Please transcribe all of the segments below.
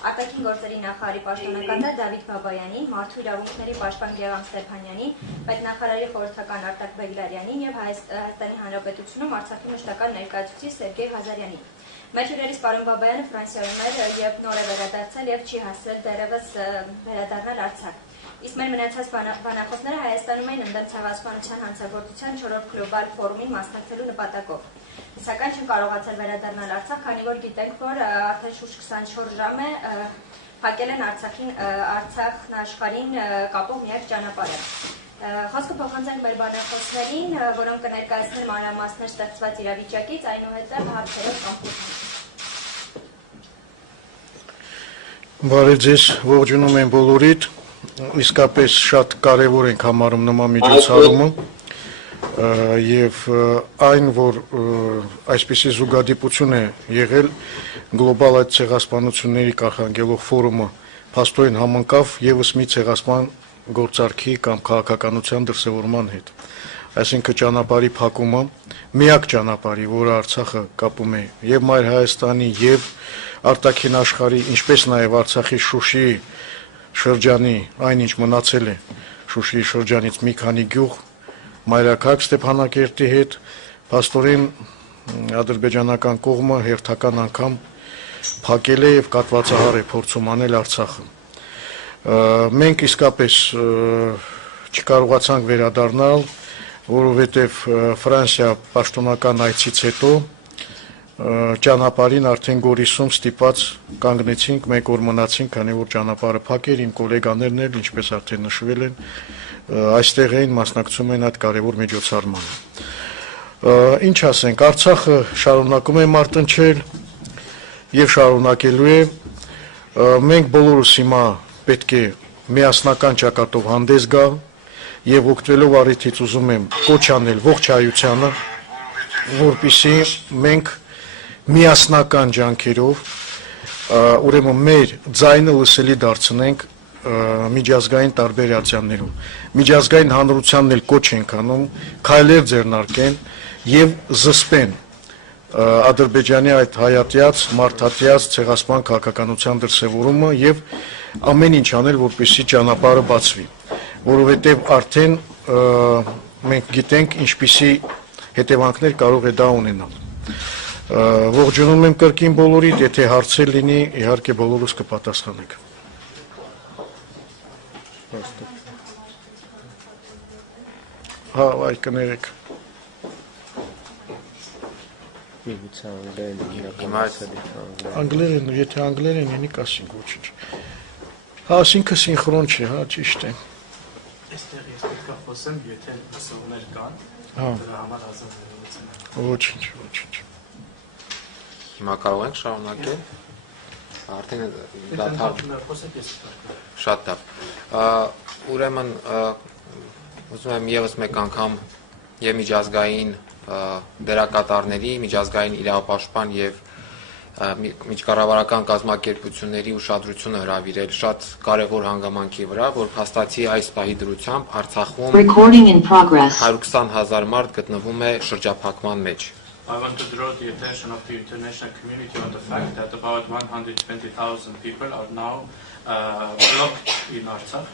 Արտաքին գործերի նախարարի պաշտոնակատար Դավիթ Բաբայանի, մարդու իրավունքների պաշտպան Գեղամ Ստեփանյանի, պետնախարարի խորհրդական Արտակ Բեգլարյանին եւ Հայաստանի Հանրապետությունում Արցախի մշտական ներկայացուցիչ Սերգեյ Ղազարյանին։ Մեր հյուրերից պարոն Բաբայանը Ֆրանսիայում էր եւ նոր է վերադարձել եւ չի հասել դեռևս վերադառնալ Արցախ։ Իսկ մեր մնացած բանախոսները Հայաստանում էին ընդդեմ ցեղասպանության հանցագործության 4-րդ գլոբալ ֆորումին մասնակցելու նպատակով։ Սակայն չեն կարողացել վերադառնալ Արցախ, քանի որ գիտենք, որ արդեն շուրջ 24 ժամ է փակել են Արցախն աշխարհին կապող միակ ճանապարհը։ Խոսքը փոխանցենք մեր բանախոսներին, որոնք կներկայացնեն մանրամասներ ստեղծված իրավիճակից, այնուհետև հարցերով կապություն։ Բարև ձեզ, ողջունում եմ բոլորիդ, իսկապես շատ կարևոր ենք համարում նման միջոցառումը եւ այն, որ այսպիսի զուգադիպություն է եղել գլոբալ այդ ցեղասպանությունների կանխարգելող ֆորումը փաստորեն համընկավ եւս մի ցեղասպան գործարքի կամ քաղաքականության դրսևորման հետ։ Այսինքն ճանապարհի փակումը, միակ ճանապարհի, որը Արցախը կապում է եւ Մայր Հայաստանի եւ արտաքին աշխարհի, ինչպես նաեւ Արցախի Շուշիի շրջանի, այնինչ մնացել է Շուշիի շրջանից մի քանի գյուղ Մայրաքաղաք Ստեփանակերտի հետ, փաստորեն ադրբեջանական կողմը հերթական անգամ փակել է եւ կատվածահար է փորձում անել Արցախը։ Մենք իսկապես չկարողացանք վերադառնալ, որովհետեւ Ֆրանսիա պաշտոնական այցից հետո ճանապարհին արդեն Գորիսում ստիպած կանգնեցինք, մեկ օր մնացինք, քանի որ ճանապարհը փակ էր, իմ գոլեգաներն էլ, ինչպես արդեն նշվել են, այստեղ էին մասնակցում են այդ կարևոր միջոցառմանը։ Ինչ ասենք, Արցախը շարունակում է մարտնչել եւ շարունակելու է։ Մենք բոլորս հիմա պետք է միասնական ճակատով հանդես գալ եւ օգտվելով առիթից ուզում եմ կոչ անել ողջ հայությանը, որպեսզի մենք միասնական ջանքերով ուրեմն մեր ձայնը լսելի դարձնենք միջազգային տարբեր ատյաններում։ Միջազգային հանրությանն էլ կոչ ենք անում քայլեր ձեռնարկեն եւ զսպեն Ադրբեջանի այդ հայատյաց, մարդատյաց ցեղասպան քաղաքականության դրսևորումը եւ ամեն ինչ անել, որպեսզի ճանապարհը բացվի, որովհետեւ արդեն մենք գիտենք ինչպիսի հետևանքներ կարող է դա ունենալ։ Ողջունում եմ կրկին բոլորիդ, եթե հարցեր լինի, իհարկե բոլորս կպատասխանենք։ Հա, այ կներեք։ Անգլերեն, եթե անգլերեն ենի կասինք ոչինչ։ Հա, ասինքը սինխրոն չէ, հա, ճիշտ է։ Այստեղ ես պետք է խոսեմ, եթե լսողներ կան, դրա համար ազատ վերողություն։ Ոչինչ, ոչինչ։ Հիմա կարող ենք շարունակել։ Արդեն շատ լավ։ Ուրեմն ուզում եմ եւս մեկ անգամ եւ միջազգային դերակատարների, միջազգային իրավապաշտպան եւ միջկառավարական կազմակերպությունների ուշադրությունը հրավիրել շատ կարևոր հանգամանքի վրա, որ փաստացի այս պահի դրությամբ Արցախում 120,000 մարդ գտնվում է շրջափակման մեջ։ I want to draw the attention of the international community on the fact that about 120,000 people are now blocked in Artsakh.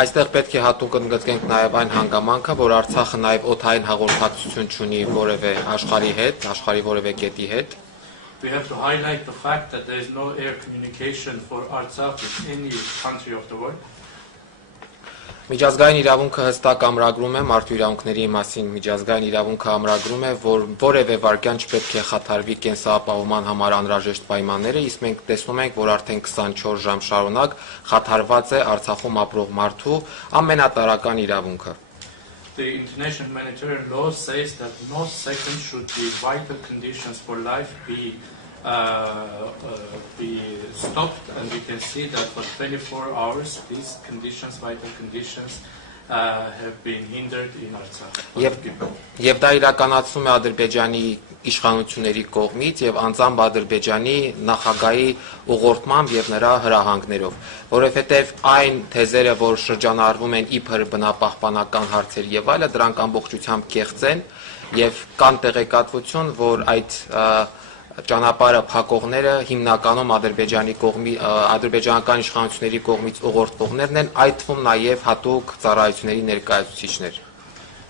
Այստեղ պետք է հատուկ ընդգծենք նաև այն հանգամանքը, որ Արցախը նաև օդային հաղորդակցություն չունի որևէ աշխարհի հետ, աշխարհի որևէ կետի հետ։ We have to highlight the fact that there is no air communication for Artsakh with any country of the world. Միջազգային իրավունքը հստակ ամրագրում է մարդու իրավունքների մասին, միջազգային իրավունքը ամրագրում է, որ որևէ վարքյան չպետք է խաթարվի կենսապահովման համար անհրաժեշտ պայմանները, իսկ մենք տեսնում ենք, որ արդեն 24 ժամ շարունակ խաթարված է Արցախում ապրող մարդու ամենատարրական իրավունքը։ The international humanitarian law says that no second should be vital conditions for life be stopped, and we can see that for 24 hours these conditions, vital conditions, have been hindered in Artsakh. Եվ դա իրականացվում է Ադրբեջանի իշխանությունների կողմից եւ անձամբ Ադրբեջանի նախագահի ուղղորդմամբ եւ նրա հրահանգներով, որովհետեւ այն թեզերը, որ շրջանառվում են իբր բնապահպանական հարցեր եւ այլը, դրանք ամբողջությամբ կեղծ են եւ կան տեղեկատվություն, որ այդ ճանապարհը փակողները հիմնականում ադրբեջանական իշխանությունների կողմից ուղղորդողներն են, այդ թվում նաև հատուկ ծառայությունների ներկայացուցիչներ։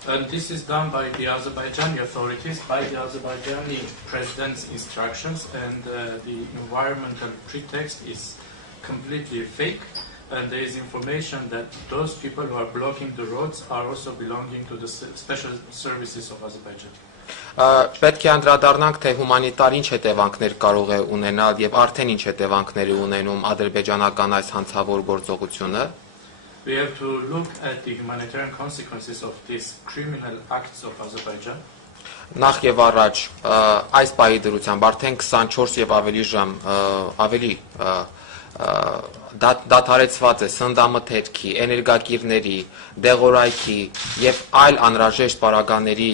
And this is done by the Azerbaijani authorities, by the Azerbaijani president's instructions, and the environmental pretext is completely fake. And there is information that those people who are blocking the roads are also belonging to the special services of Azerbaijan. Պետք է անդրադառնանք, թե հումանիտար ինչ հետևանքներ կարող է ունենալ եւ արդեն ինչ հետևանքներ է ունենում ադրբեջանական այս հանցավոր գործողությունը։ We have to look at the humanitarian consequences of these criminal acts of Azerbaijan. Նախ եւ առաջ այս պահի դրությամբ արդեն 24 եւ ավելի ժամ ավելի դադարեցված է սննդամթերքի, էներգակիրների, դեղորայքի եւ այլ անհրաժեշտ պարագաների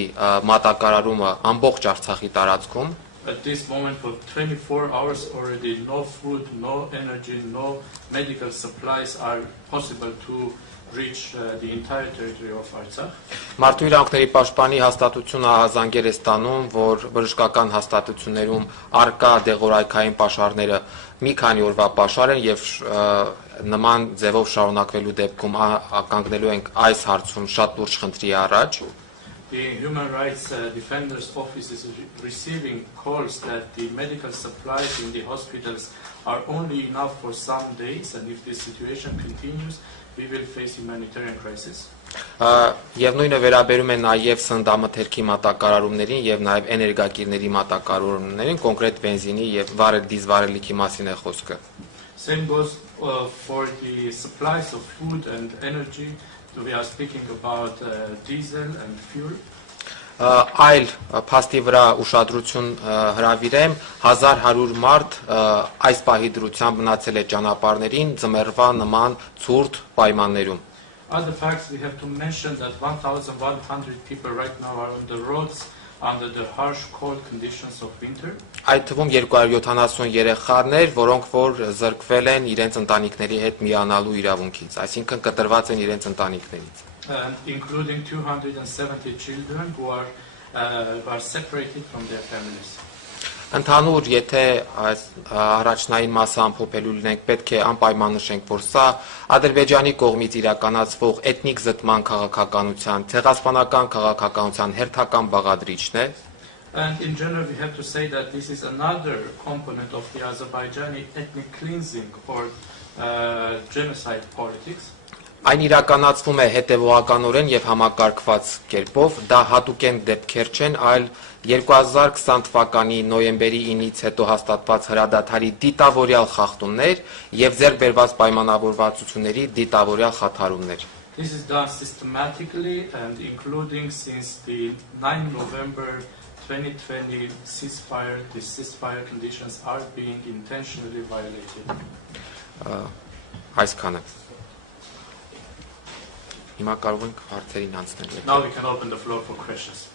մատակարարումը ամբողջ Արցախի տարածքում։ At this moment for 24 hours already no food, no energy, no medical supplies are possible to reach the entire territory of Artsakh. Մարդու իրավունքների պաշտպանի հաստատությունը հազանգեր է ստանում, որ բժշկական հաստատություններում արկա դեղորայքային պաշարները մի քանի օրվա պաշար են եւ նման ձևով շարունակվելու դեպքում ականգնելու ենք այս հարցում շատ լուրջ խնդրի առաջ։ The Human Rights Defender's Office is receiving calls that the medical supplies in the hospitals are only enough for some days, and if this situation continues, we will face humanitarian crisis. Եվ նույնը վերաբերում է նաև սննդամթերքի մատակարարումներին եւ նաև էներգակիրների մատակարարումներին, կոնկրետ բենզինի եւ դիզվարելիքի մասին է խոսքը։ Same goes for the supplies of food and energy. We are speaking about diesel and fuel. Այլ փաստի վրա ուշադրություն հրավիրեմ 1100 մարդ այս պահի դրությամբ մնացել է ճանապարհներին ձմեռվա նման ցուրտ պայմաններում։ Other facts we have to mention that 1100 people right now are on the roads under the harsh cold conditions of winter. Այդ թվում 270 երեխաներ, որոնք որ զրկվել են իրենց ընտանիքների հետ միանալու իրավունքից, այսինքն կտրված են իրենց ընտանիքներից։ Including 270 children who are separated from their families. Ընդհանուր, եթե այս առաջնային մասը ամփոփելու լինենք, պետք է անպայման նշենք, որ սա Ադրբեջանի կողմից իրականացվող էթնիկ զտման քաղաքականության, ցեղասպանական քաղաքականության հերթական բաղադրիչն է։ And in general, we have to say that this is another component of the Azerbaijani ethnic cleansing or genocide politics. Այն իրականացվում է հետևողականորեն եւ համակարգված կերպով, դա հատուկեն դեպքեր չեն, այլ 2020 թվականի նոյեմբերի 9-ից հետո հաստատված հրադադարի դիտավորյալ խախտումներ եւ ձեռք բերված պայմանավորվածությունների դիտավորյալ խաթարումներ։ This is done systematically and including since the 9 November 2020 ceasefire. The ceasefire conditions are being intentionally violated. Այսքանը։ Հիմա կարող ենք հարցերին անցնել։ Now we can open the floor for questions.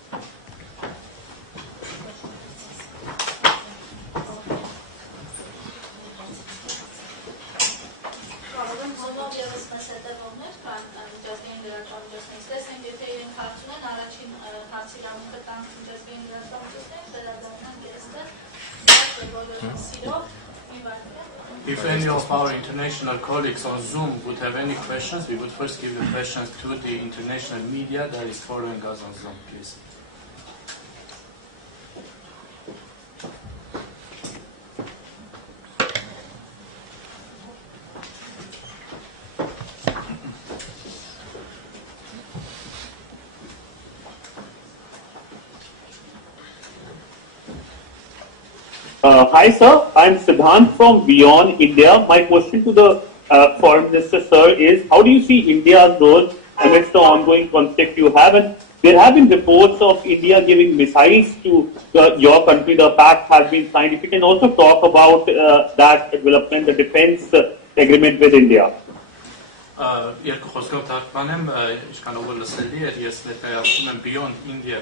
If any of our international colleagues on Zoom would have any questions, we would first give the questions to the international media that is following us on Zoom, please. Hi sir, I am Siddhant from Beyond India. My question to the Foreign Minister sir is, how do you see India's role amidst the ongoing conflict you have? And there have been reports of India giving missiles to your country. The pact has been signed. If you can also talk about that development, the defense agreement with India. Երկու խոսքով թարգմանեմ, ինչքանով լսելի էր, ես ներկայացնում եմ Beyond India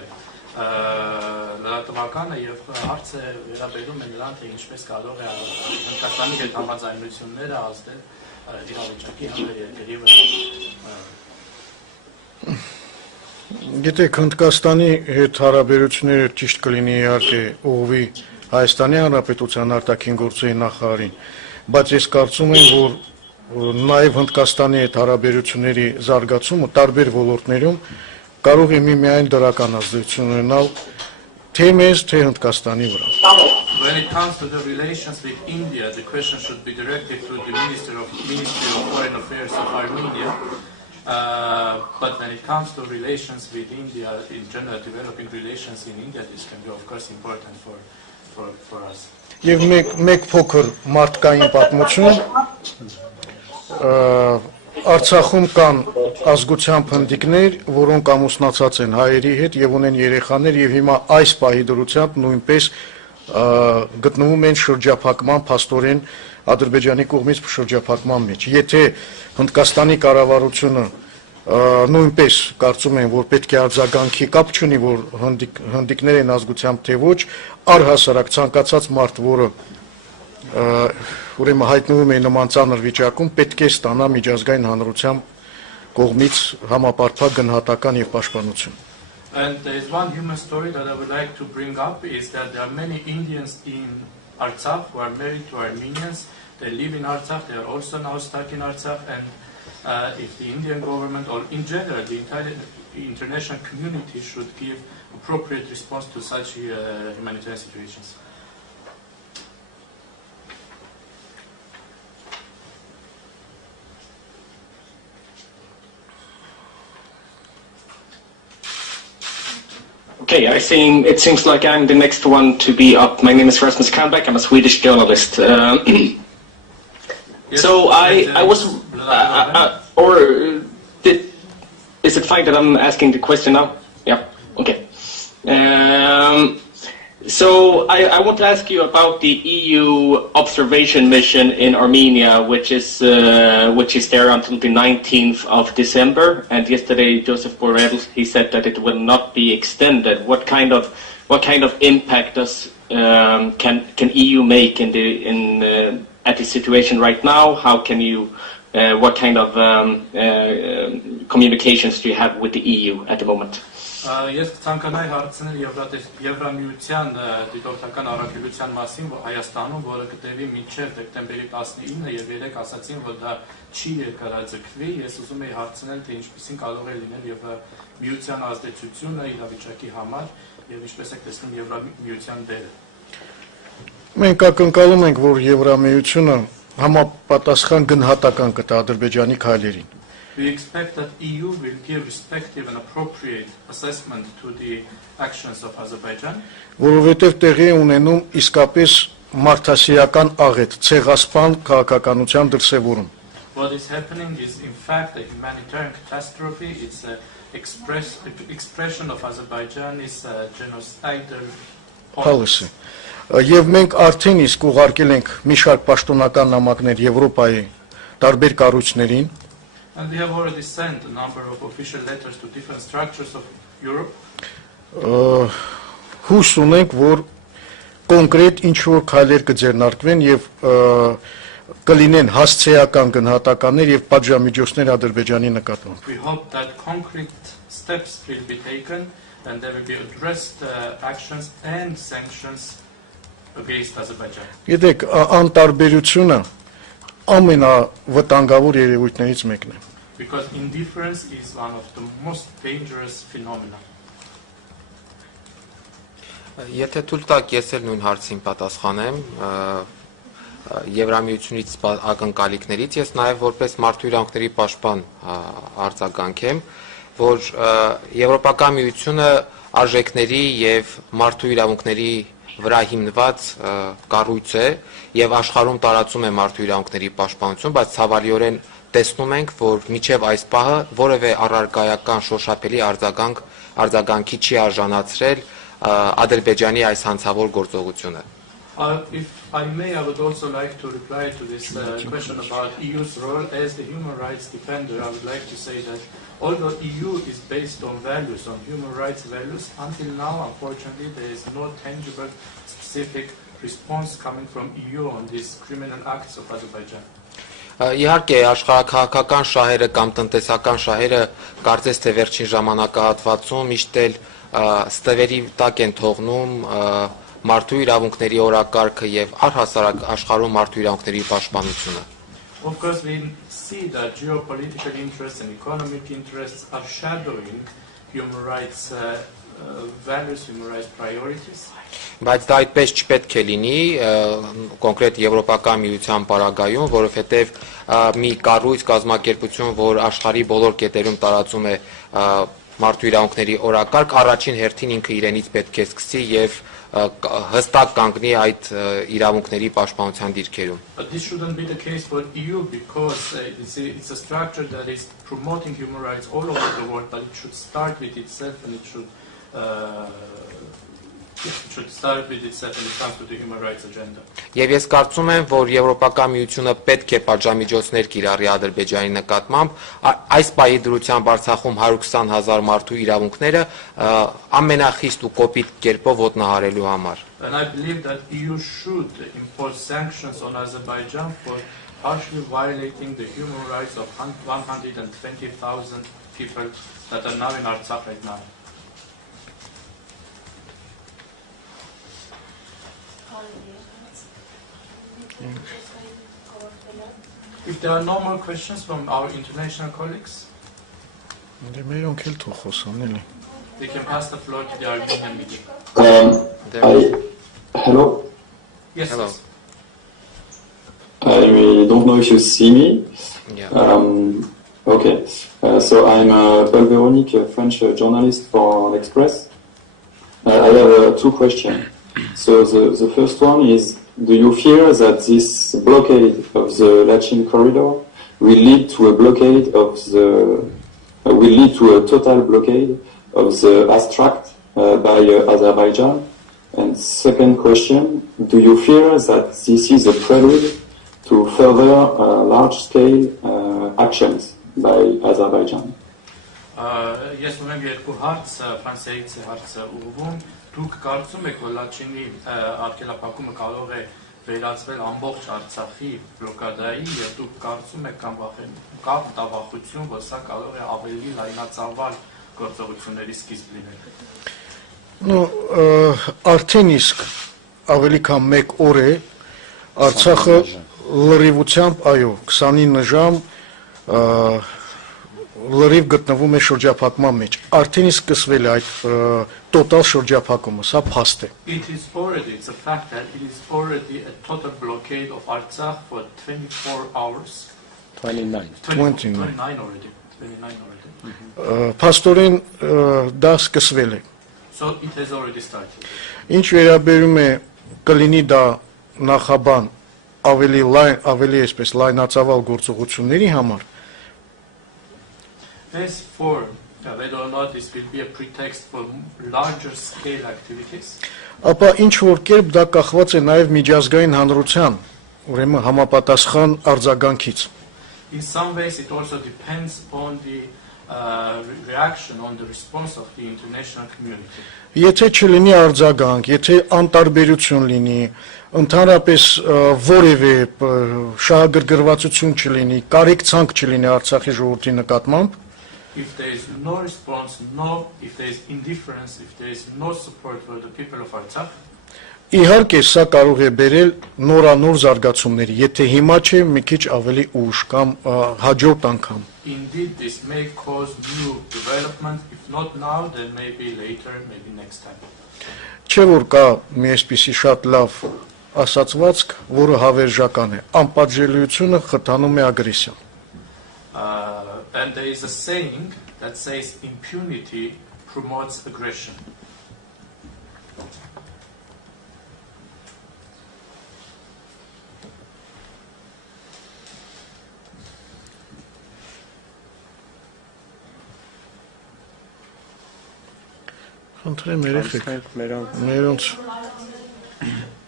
լրատվականը եւ հարցը վերաբերում է նրան, թե ինչպես կարող է Հնդկաստանի հետ համաձայնությունները ազդել իրավիճակի համար երկրի վրա։ Գիտեք, Հնդկաստանի հետ հարաբերությունները ճիշտ կլինի իհարկե ուղղի Հայաստանի Հանրապետության արտաքին գործերի նախարարին, բայց ես կարծում եմ, որ նաև Հնդկաստանի հետ հարաբերությունների զարգացումը տարբեր ոլորտներում կարող է միայն դրական ազդեցություն ունենալ թե մեզ, թե Հնդկաստանի վրա։ When it comes to the relations with India, the question should be directed to the Ministry of Foreign Affairs of Armenia. But when it comes to relations with India, in general, developing relations in India, this can be, of course, important for us. Եվ մեկ փոքր մարդկային պատմություն, Արցախում կան ազգությամբ հնդիկներ, որոնք ամուսնացած են հայերի հետ եւ ունեն երեխաներ եւ հիմա այս պահի դրությամբ նույնպես գտնվում են շրջափակման փաստորեն Ադրբեջանի կողմից շրջափակման մեջ։ Եթե Հնդկաստանի կառավարությունը նույնպես կարծում են, որ պետք է արձագանքի, կապ չունի, որ հնդիկներ են ազգությամբ թե ոչ, առհասարակ ցանկացած մարդ, որը ուրեմն հայտնվում է նման ծանր վիճակում, պետք է ստանա միջազգային հանրության կողմից համապարփակ գնահատական եւ պաշտպանություն։ And there is one human story that I would like to bring up is that there are many Indians in Artsakh who are married to Armenians. They live in Artsakh. They are also now stuck in Artsakh. And if the Indian government or in general the entire international community should give appropriate response to such humanitarian situations. Okay, it seems like I'm the next one to be up. My name is Rasmus Kahnbeck. I'm a Swedish journalist. Yes, So I was, is it fine that I'm asking the question now? Yeah, okay. So I want to ask you about the EU observation mission in Armenia, which is there until the 19th of December. And yesterday, Joseph Borrell, he said that it will not be extended. What kind of impact does can EU make at the situation right now? How can you? What kind of communications do you have with the EU at the moment? Ես ցանկանայի հարցնել Եվրամիության դիտորդական առաքելության մասին Հայաստանում, որը կտևի մինչև դեկտեմբերի 19-ը եւ երեք ասացին, որ դա չի երկարաձգվի, ես ուզում եի հարցնել, թե ինչպիսին կարող է լինել Եվրամիության ազդեցությունը իրավիճակի համար եւ ինչպես եք տեսնում Եվրամիության դերը։ Մենք ակնկալում ենք, որ Եվրամիությունը համապատասխան գնահատական կտա Ադրբեջանի քայլերին։ We expect that EU will give respective and appropriate assessment to the actions of Azerbaijan. Որովհետև տեղի է ունենում իսկապես մարդասիրական աղետ, ցեղասպան քաղաքականության դրսևորում։ What is happening is in fact a humanitarian catastrophe. It's an expression of Azerbaijan's genocidal policy. Եվ մենք արդեն իսկ ուղարկել ենք մի շարք պաշտոնական նամակներ Եվրոպայի տարբեր կառույցներին։ And we have already sent a number of official letters to different structures of Europe. Հույս ունենք, որ կոնկրետ ինչ-որ քայլեր կձեռնարկվեն եւ կլինեն հասցեական գնահատականներ եւ պատժամիջոցներ Ադրբեջանի նկատմամբ։ We hope that concrete steps will be taken and there will be addressed actions and sanctions against Azerbaijan. Գիտեք, անտարբերությունը ամենավտանգավոր երևույթներից մեկն է։ Because indifference is one of the most dangerous phenomena. Եթե թույլ տաք, ես էլ նույն հարցին պատասխանեմ, Եվրամիությունից ակնկալիքներից ես նաև որպես մարդու իրավունքների պաշտպան արձագանքեմ, որ Եվրոպական միությունը արժեքների եւ մարդու իրավունքների վրա հիմնված կառույց է եւ աշխարհում տարածում է մարդու իրավունքների պաշտպանություն, բայց ցավալիորեն տեսնում ենք, որ միջև այս պահը որևէ առարկայական շոշափելի արձագանքի չի արժանացրել Ադրբեջանի այս հանցավոր գործողությունը։ If I may, I would also like to reply to this question about EU's role as the human rights defender. I would like to say that although EU is based on values, on human rights values, until now, unfortunately, there is no tangible, specific response coming from EU on these criminal acts of Azerbaijan. Իհարկե աշխարհակահաղական շահերը կամ տնտեսական շահերը կարծես թե վերջին ժամանակահատվածում միշտ էլ ստվերի տակ են թողնում մարդու իրավունքների օրակարգը եւ առհասարակ աշխարհում մարդու իրավունքների պաշտպանությունը։ Of course, we see that geopolitical interests and economic interests are shadowing human rights values, human rights priorities. Բայց դա այդպես չպետք է լինի կոնկրետ Եվրոպական միության պարագայում, որովհետև մի կառույց կազմակերպություն, որ աշխարհի բոլոր կետերում տարածում է մարդու իրավունքների օրակարգ, առաջին հերթին ինքը իրենից պետք է սկսի եւ հստակ կանգնի այդ իրավունքների պաշտպանության դիրքերում։ But this shouldn't be the case for EU because it's a structure that is promoting human rights all over the world, but it should start with itself and it should start with itself when it comes to the human rights agenda. Եվ ես կարծում եմ, որ Եվրոպական միությունը պետք է պատժամիջոցներ կիրառի Ադրբեջանի նկատմամբ, այս պահի դրությամբ Արցախում 120,000 մարդու իրավունքները ամենախիստ ու կոպիտ կերպով ոտնահարելու համար։ And I believe that EU should impose sanctions on Azerbaijan for harshly violating the human rights of 120,000 people that are now in Artsakh right now. If there are no more questions from our international colleagues, we can pass the floor to the Armenian media. Hello. Yes, Hello. yes. I don't know if you see me. Yeah. Okay. So I'm Paul Véronique, a French journalist for L'Express. I have two questions. So the first one is, do you fear that this blockade of the Lachin corridor will lead to a blockade of the will lead to a total blockade of the Astract by Azerbaijan? And second question, do you fear that this is a prelude to further large-scale actions by Azerbaijan? Ես ունեմ երկու հարց, Ֆրանսիայից է հարցը ուղղվում։ Դուք կարծում եք, որ Լաչինի արգելափակումը կարող է վերածվել ամբողջ Արցախի բլոկադայի, եւ դուք կարծում եք կա մտավախություն, որ սա կարող է ավելի լայնածավալ գործողությունների սկիզբ լինել։ Արդեն իսկ ավելի քան 1 օր է Արցախը լրիվությամբ, այո, 29 ժամ լրիվ գտնվում է շրջափակման մեջ։ Արդեն իսկ սկսվել է այդ տոտալ շրջափակումը, սա փաստ է։ It's a fact that it is already a total blockade of Artsakh for 24 hours. 29 already. Փաստորեն դա սկսվել է։ So it has already started. Ինչ վերաբերում է կլինի դա նախաբան ավելի այսպես լայնածավալ գործողությունների համար, As for whether or not this will be a pretext for larger scale activities, ապա ինչ որ կերպ դա կախված է նաև միջազգային հանրության, ուրեմն համապատասխան արձագանքից։ in some ways it also depends on the reaction, on the response of the international community. Եթե չլինի արձագանք, եթե անտարբերություն լինի, ընդհանրապես որևէ շահագրգռվածություն չլինի, կարեկցանք չլինի Արցախի ժողովրդի նկատմամբ, If there is no response, if there is indifference, if there is no support for the people of Artsakh, իհարկե սա կարող է բերել նորանոր զարգացումների, եթե հիմա չէ, մի քիչ ավելի ուշ կամ հաջորդ անգամ։ indeed this may cause new development. If not now, then maybe later, maybe next time. Չէ որ կա մի այսպիսի շատ լավ ասացվածք, որը հավերժական է, անպատժելիությունը խթանում է ագրեսիան։ And there is a saying that says impunity promotes aggression. Խնդրեմ երեխեք, մերոնց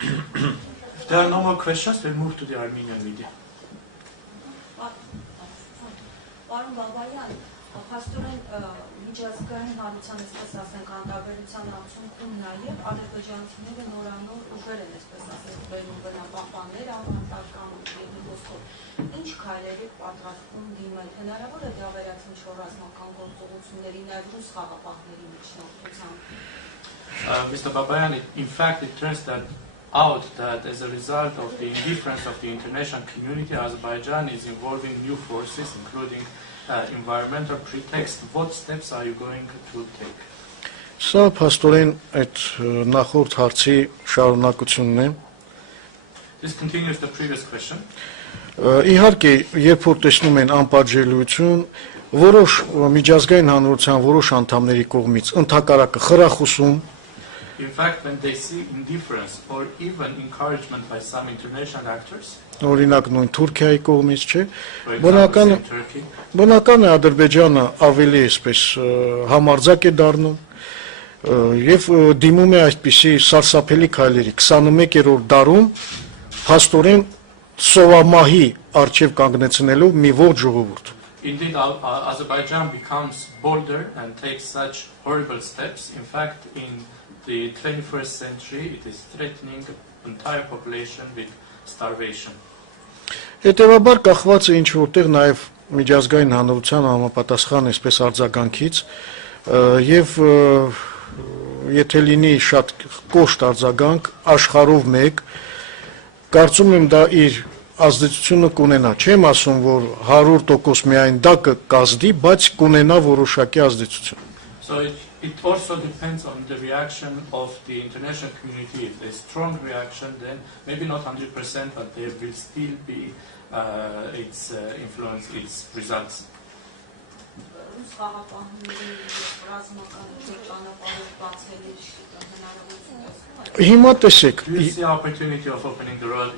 If there are no more questions, we'll move to the Armenian media. Պարոն Բաբայան, փաստորեն միջազգային հանրության այսպես ասենք անդրադառնության արդյունքում նաև ադրբեջանցիները նորանոր ուժեր են այսպես ասենք բերում բնապահպաններ ավանդական ոսկով։ Ինչ քայլերի պատրաստվում դիմել, հնարավոր է դա վերածել ինչ-որ ռազմական գործողությունների նաև ռուս խաղապահների միջնորդությամբ։ Mr. Babayani, in fact, it turns out that as a result of the indifference of the international community, Azerbaijan is involving new forces, including environmental pretext. What steps are you going to take? Սա փաստորեն այդ նախորդ հարցի շարունակությունն է։ This continues the previous question. Իհարկե, երբ որ տեսնում են անպատժելիություն, որոշ միջազգային հանրության որոշ անդամների կողմից ընդհակառակը խրախուսում, In fact, when they see indifference or even encouragement by some international actors, օրինակ նույն Թուրքիայի կողմից, չէ, for example, in Turkey, բնական է Ադրբեջանը ավելի այսպես համարձակ է դառնում եւ դիմում է այսպիսի սարսափելի քայլերի 21-րդ դարում փաստորեն սովամահի արչեւ կանգնեցնելով մի ողջ ժողովուրդ։ Indeed, Azerbaijan becomes bolder and takes such horrible steps. In fact, in the 21st century, it is threatening the entire population with starvation. Հետևաբար կախված է ինչ որտեղ նաև միջազգային հանրության համապատասխան այսպես արձագանքից եւ եթե լինի շատ կոշտ արձագանք աշխարհով մեկ կարծում եմ դա իր ազդեցությունը կունենա չեմ ասում որ 100% միայն դա կկազդի բայց կունենա որոշակի ազդեցություն So it also depends on the reaction of the international community. If there's strong reaction, then maybe not 100%, but there will still be its influence, its results. Հիմա տեսեք Do you see the opportunity of opening the road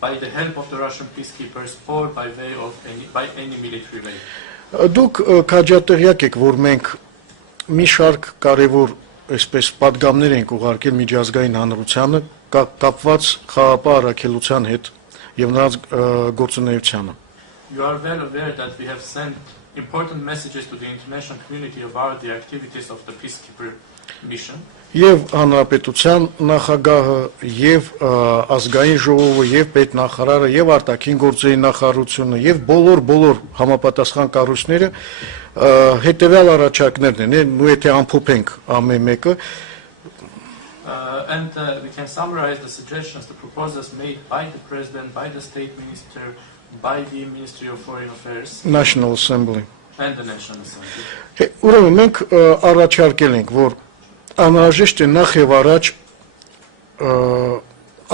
by the help of the Russian peacekeepers or by any military way? Դուք քաջատեղյակ եք որ մենք մի շարք կարևոր այսպես պատգամներ ենք ուղարկել միջազգային հանրությանը կապված խաղապահ առաքելության հետ եւ նրանց գործունեությանը You are well aware that we have sent important messages to the international community about the activities of the peacekeeper mission. Եվ հանրապետության նախագահը եւ ազգային ժողովը եւ պետնախարարը եւ արտաքին գործերի նախարարությունը եւ բոլոր համապատասխան կառույցները հետևյալ առաջարկներն են ու եթե ամփոփենք ամեն մեկը And we can summarize the suggestions, the proposals made by the president, by the state minister, by the Ministry of Foreign Affairs, National Assembly and the National Assembly. Ուրեմն մենք առաջարկել ենք որ անհրաժեշտ է նախ եւ առաջ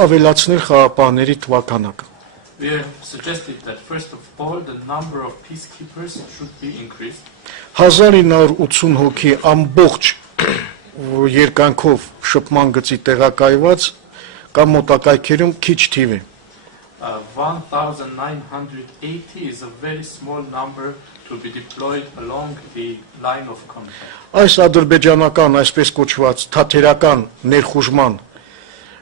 ավելացնել խաղապահների թվականակը We have suggested that first of all the number of peacekeepers should be increased. 1980 հոգի ամբողջ երկայնքով շփման գծի տեղակայված կամ մոտակայքերում քիչ թիվ է 1980 is a very small number to be deployed along the line of contact. Այս ադրբեջանական այսպես կոչված թաթերական ներխուժման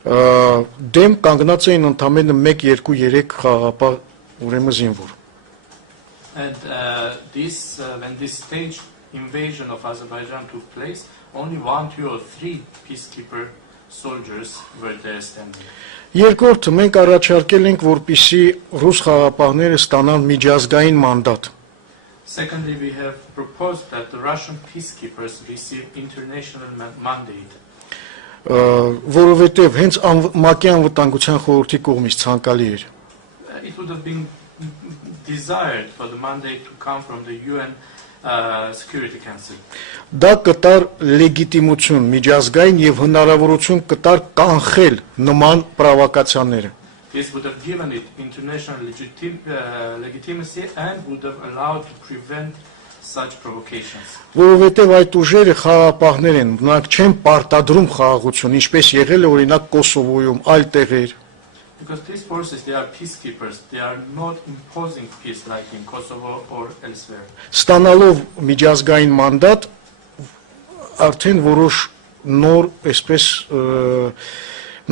դեմ կանգնած էին ընդամենը 1-2-3 խաղապահ ուրեմն զինվոր And when this staged invasion of Azerbaijan took place, only 1, 2 or 3 peacekeeper soldiers were there standing. Երկրորդը մենք առաջարկել ենք որպիսի ռուս խաղապահները ստանան միջազգային մանդատ Secondly, we have proposed that the Russian peacekeepers receive international mandate. Որովհետև հենց ՄԱԿ-ի անվտանգության խորհրդի կողմից ցանկալի էր It would have been desired for the mandate to come from the UN Security Council. Դա կտար լեգիտիմություն միջազգային եւ հնարավորություն կտար կանխել նման պրովոկացիաները This would have given it international legitimacy and would have allowed to prevent such provocations. Որովհետև այդ ուժերը խաղապահներ են, նրանք չեն պարտադրում խաղաղություն, ինչպես եղել է օրինակ Կոսովոյում, այլ տեղեր։ Because these forces, they are peacekeepers. They are not imposing peace like in Kosovo or elsewhere. Ստանալով միջազգային մանդատ արդեն որոշ նոր, այսպես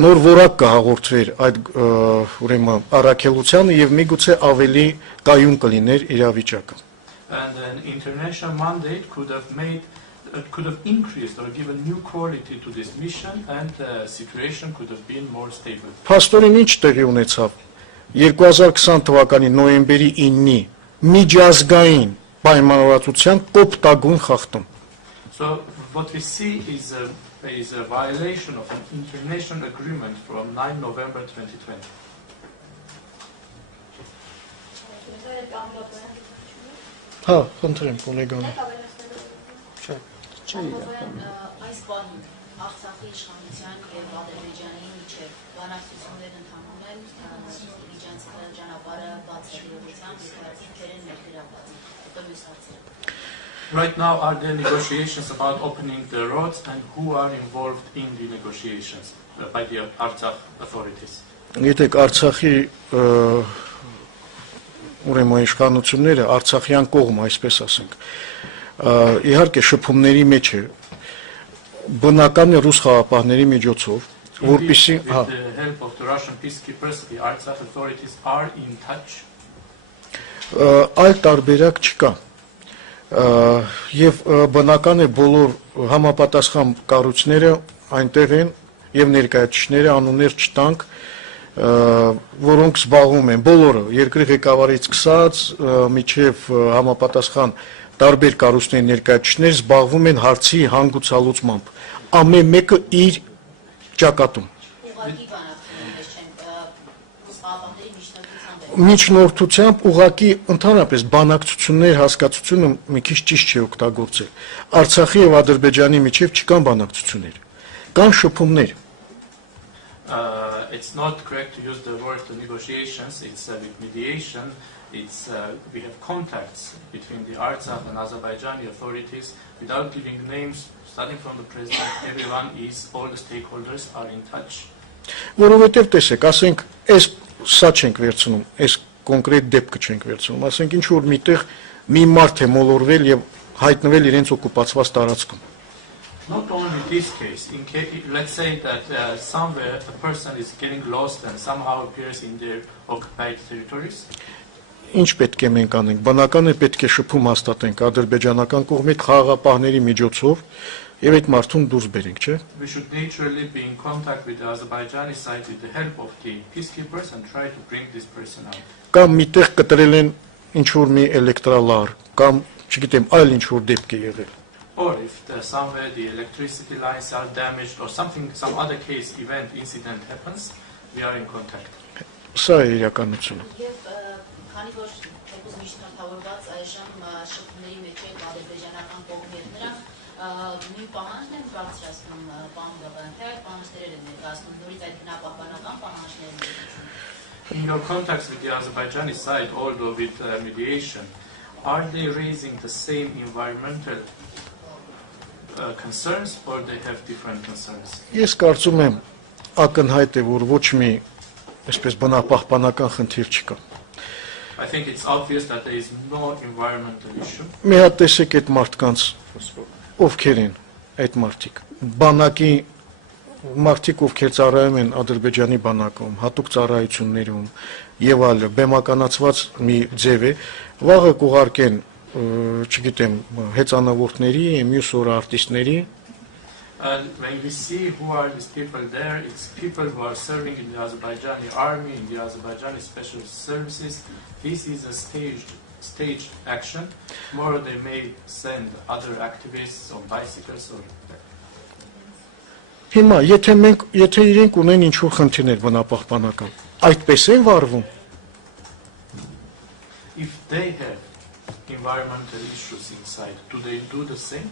նոր որակ կհաղորդվեր այդ ուրեմն առաքելությանը եւ միգուցե ավելի կայուն կլիներ իրավիճակը։ And an international mandate could have increased or given new quality to this mission, and the situation could have been more stable. Փաստորեն ինչ տեղի ունեցավ 2020 թվականի նոյեմբերի 9-ի միջազգային պայմանավորվածության կոպտագույն խախտում։ So what we see is there is a violation of an international agreement from 9 November 2020. Հա, խնդրեմ, գոլեգան։ Այս բանում Արցախի իշխանության եւ Ադրբեջանի միջեւ բանակցություններ ընթանում են միջանց ճանապարհը բացելիությամբ քրեն ներգրաված։ Հետո մյուս հարցերը։ Right now, are there negotiations about opening the roads, and who are involved in the negotiations by the Artsakh authorities? Գիտեք, Արցախի ուրեմն իշխանությունները Արցախյան կողմ, այսպես ասենք, իհարկե շփումների մեջ է բնական է ռուս խաղապահների միջոցով, որպեսզի with the help of the Russian peacekeepers, the Artsakh authorities are in touch. Այլ տարբերակ չկա։ Եվ բնական է բոլոր համապատասխան կառույցները այնտեղ են եւ ներկայացուցիչները անուններ չտանք, որոնք զբաղվում են բոլորը երկրի ղեկավարից սկսած միջև համապատասխան տարբեր կառույցների ներկայացուցիչներ զբաղվում են հարցի հանգուցալուծմամբ, ամեն մեկը իր ճակատում։ Միջնորդությամբ ուղղակի ընդհանրապես բանակցություններ հասկացությունը մի քիչ ճիշտ չի օգտագործել։ Արցախի եւ Ադրբեջանի միջև չկան բանակցություններ, կան շփումներ։ It's not correct to use the word negotiations. It's with mediation. It's we have contacts between the Artsakh and Azerbaijani authorities without giving names. Starting from the president, everyone is, all the stakeholders are in touch. Որովհետև տեսեք, ասենք, այս սա չենք վերցնում, այս կոնկրետ դեպքը չենք վերցնում, ասենք ինչ որ միտեղ մի մարդ է մոլորվել եւ հայտնվել իրենց օկուպացված տարածքում։ Not only this case, let's say that somewhere a person is getting lost and somehow appears in their occupied territories. Ինչ պետք է մենք անենք, բնական է պետք է շփում հաստատենք ադրբեջանական կողմի խաղաղապահների միջոցով եւ այդ մարդուն դուրս բերենք, չէ՞։ We should naturally be in contact with the Azerbaijani side with the help of the peacekeepers and try to bring this person out. Կամ միտեղ կտրել են ինչ որ մի էլեկտրալար, կամ չգիտեմ, այլ ինչ որ դեպք է եղել։ Or if somewhere the electricity lines are damaged or some other case, incident happens, we are in contact. Սա է իրականությունը։ Քանի որ դեպս միջնորդավորված այժմ շփումների մեջ են ադրբեջանական կողմի հետ նրանք նույն պահանջն են բարձրացնում պարոն Բաբայան, թե այդ պահանջները են ներկայացնում նորից այդ բնապահպանական պահանջներն են։ In your contacts with the Azerbaijani side, although with mediation, are they raising the same environmental concerns or they have different concerns? Ես կարծում եմ ակնհայտ է, որ ոչ մի այսպես բնապահպանական խնդիր չկա։ I think it's obvious that there is no environmental issue. Մի հատ տեսեք այդ մարդկանց, ովքեր են այդ մարդիկ։ Բանակի մարդիկ, ովքեր ծառայում են Ադրբեջանի բանակում, հատուկ ծառայություններում եւ այլ բեմականացված մի ձև է, վաղը կուղարկեն, չգիտեմ, հեծանավորների, մյուս օր արտիստների։ And when we see who are these people there, it's people who are serving in the Azerbaijani army, in the Azerbaijani special services. This is a staged action. Tomorrow they may send other activists on bicycles or. Հիմա, եթե իրենք ունեն ինչ-որ խնդիրներ բնապահպանական, այդպես են վարվում։ If they have environmental issues inside, do they do the same?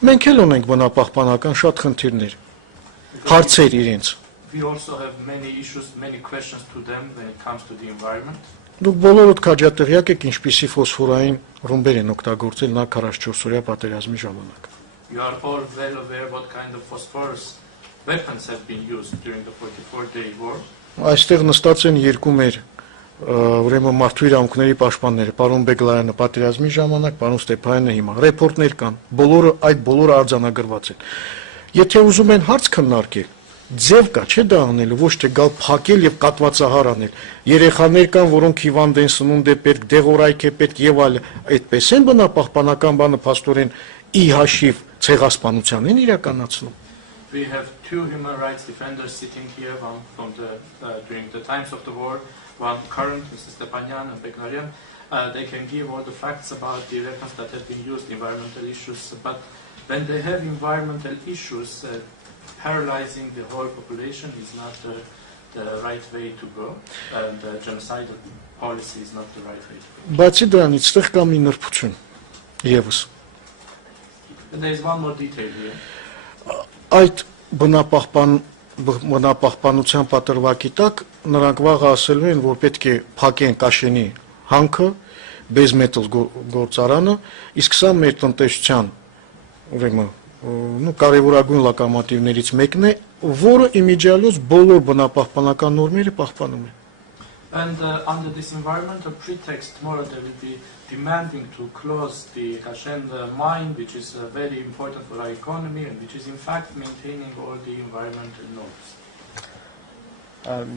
Մենք էլ ունենք բնապահպանական շատ խնդիրներ, հարցեր իրենց։ We also have many issues, many questions to them when it comes to the environment. Դուք բոլորդ քաջատեղյակ եք ինչպիսի ֆոսֆորային ռումբեր են օգտագործել նա 44-օրյա պատերազմի ժամանակ։ You are all well aware what kind of phosphorus weapons have been used during the 44-day war. Այստեղ նստած են երկու մեր ուրեմն մարդու իրավունքների պաշտպանները, պարոն Բեգլարյանը պատերազմի ժամանակ, պարոն Ստեփանյանը հիմա ռեպորտներ կան, բոլորը արձանագրված են։ Եթե ուզում են հարց քննարկել, ձև կա, չէ՞ դա անելու, ոչ թե գալ փակել եւ կատվածահար անել։ Երեխաներ կան, որոնք հիվանդ են, սնունդ է պետք, դեղորայք է պետք եւ այլ, այդպես են բնապահպանական բանը փաստորեն ի հաշիվ ցեղասպանության են իրականացնում։ We have two human rights defenders sitting here, one from during the times of the war, one current, Mr. Stepanian and Beglarian. They can give all the facts about the weapons that have been used, environmental issues. But when they have environmental issues, paralyzing the whole population is not the right way to go, and genocidal policy is not the right way to go. Բացի դրանից ստեղ կա մի նրբություն եւս։ And there is one more detail here. Այդ բնապահպանության պատրվակի տակ նրանք վաղը ասելու են, որ պետք է փակեն Կաշենի հանքը, բեզմետալ գործարանը, իսկ սա մեր տնտեսության ուրեմն կարևորագույն լոկոմոտիվներից մեկն է, որը իմիջիալոց բոլոր բնապահպանական նորմերը պահպանում է։ And under this environmental pretext, tomorrow they will be demanding to close the Kashen mine, which is very important for our economy and which is in fact maintaining all the environmental norms.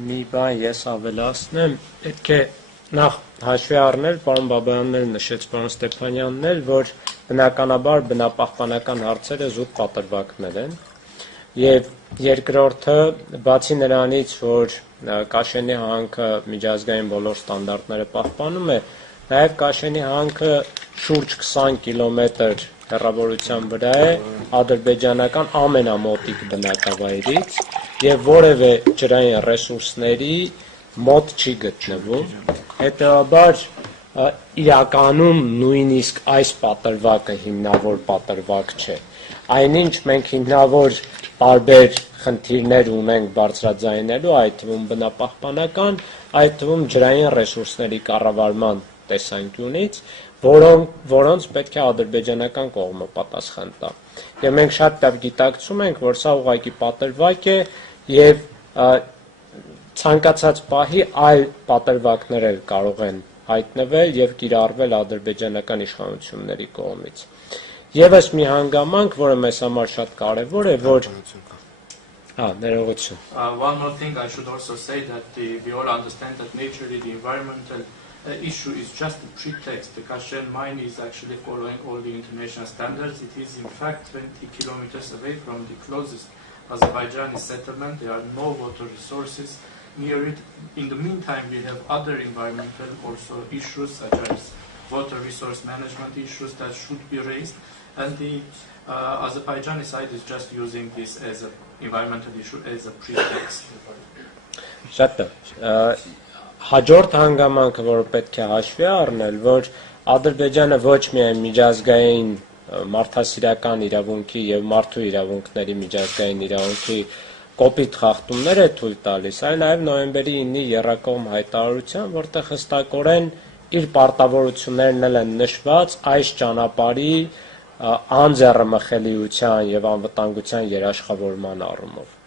Մի բան ես ավելացնեմ, պետք է նախ հաշվի առնել, պարոն Բաբայանն նշեց, պարոն Ստեփանյանն էլ, որ բնականաբար բնապահպանական հարցերը զուտ պատրվակներ են, եւ երկրորդը, բացի նրանից, որ Կաշենի հանքը միջազգային բոլոր ստանդարտները պահպանում է, նաև Կաշենի հանքը շուրջ 20 կիլոմետր հեռավորության վրա է ադրբեջանական ամենամոտիկ բնակավայրից եւ որևէ ջրային ռեսուրսների մոտ չի գտնվում։ Հետևաբար իրականում նույնիսկ այս պատրվակը հիմնավոր պատրվակ չէ։ Այնինչ մենք հիմնավոր տարբեր խնդիրներ ունենք բարձրաձայնելու, այդ թվում բնապահպանական, այդ թվում ջրային ռեսուրսների կառավարման տեսանկյունից, որոնց պետք է ադրբեջանական կողմը պատասխան տա։ Եվ մենք շատ լավ գիտակցում ենք, որ սա ուղղակի պատրվակ է եւ ցանկացած պահի այլ պատրվակներ էլ կարող են հայտնվել եւ կիրառվել ադրբեջանական իշխանությունների կողմից։ Եվս մի հանգամանք, որը մեզ համար շատ կարեւոր է, որ ներողություն։ One more thing I should also say that we all understand that naturally the environmental issue is just a pretext. The Kashen mine is actually following all the international standards. It is in fact 20 kilometers away from the closest Azerbaijani settlement. There are no water resources near it. In the meantime, we have other environmental also issues such as water resource management issues that should be raised. And the Azerbaijani side is just using this as an environmental issue as a pretext. Շատ հաջորդ հանգամանքը, որը պետք է հաշվի առնել, որ Ադրբեջանը ոչ միայն միջազգային մարդասիրական իրավունքի եւ մարդու իրավունքների միջազգային իրավունքի կոպիտ խախտումներ է թույլ տալիս, այլ նաեւ նոյեմբերի 9-ի եռակողմ հայտարարության, որտեղ հստակորեն իր պարտավորություններն են նշված այս ճանապարհի անձեռամխելիության եւ անվտանգության երաշխավորման առումով։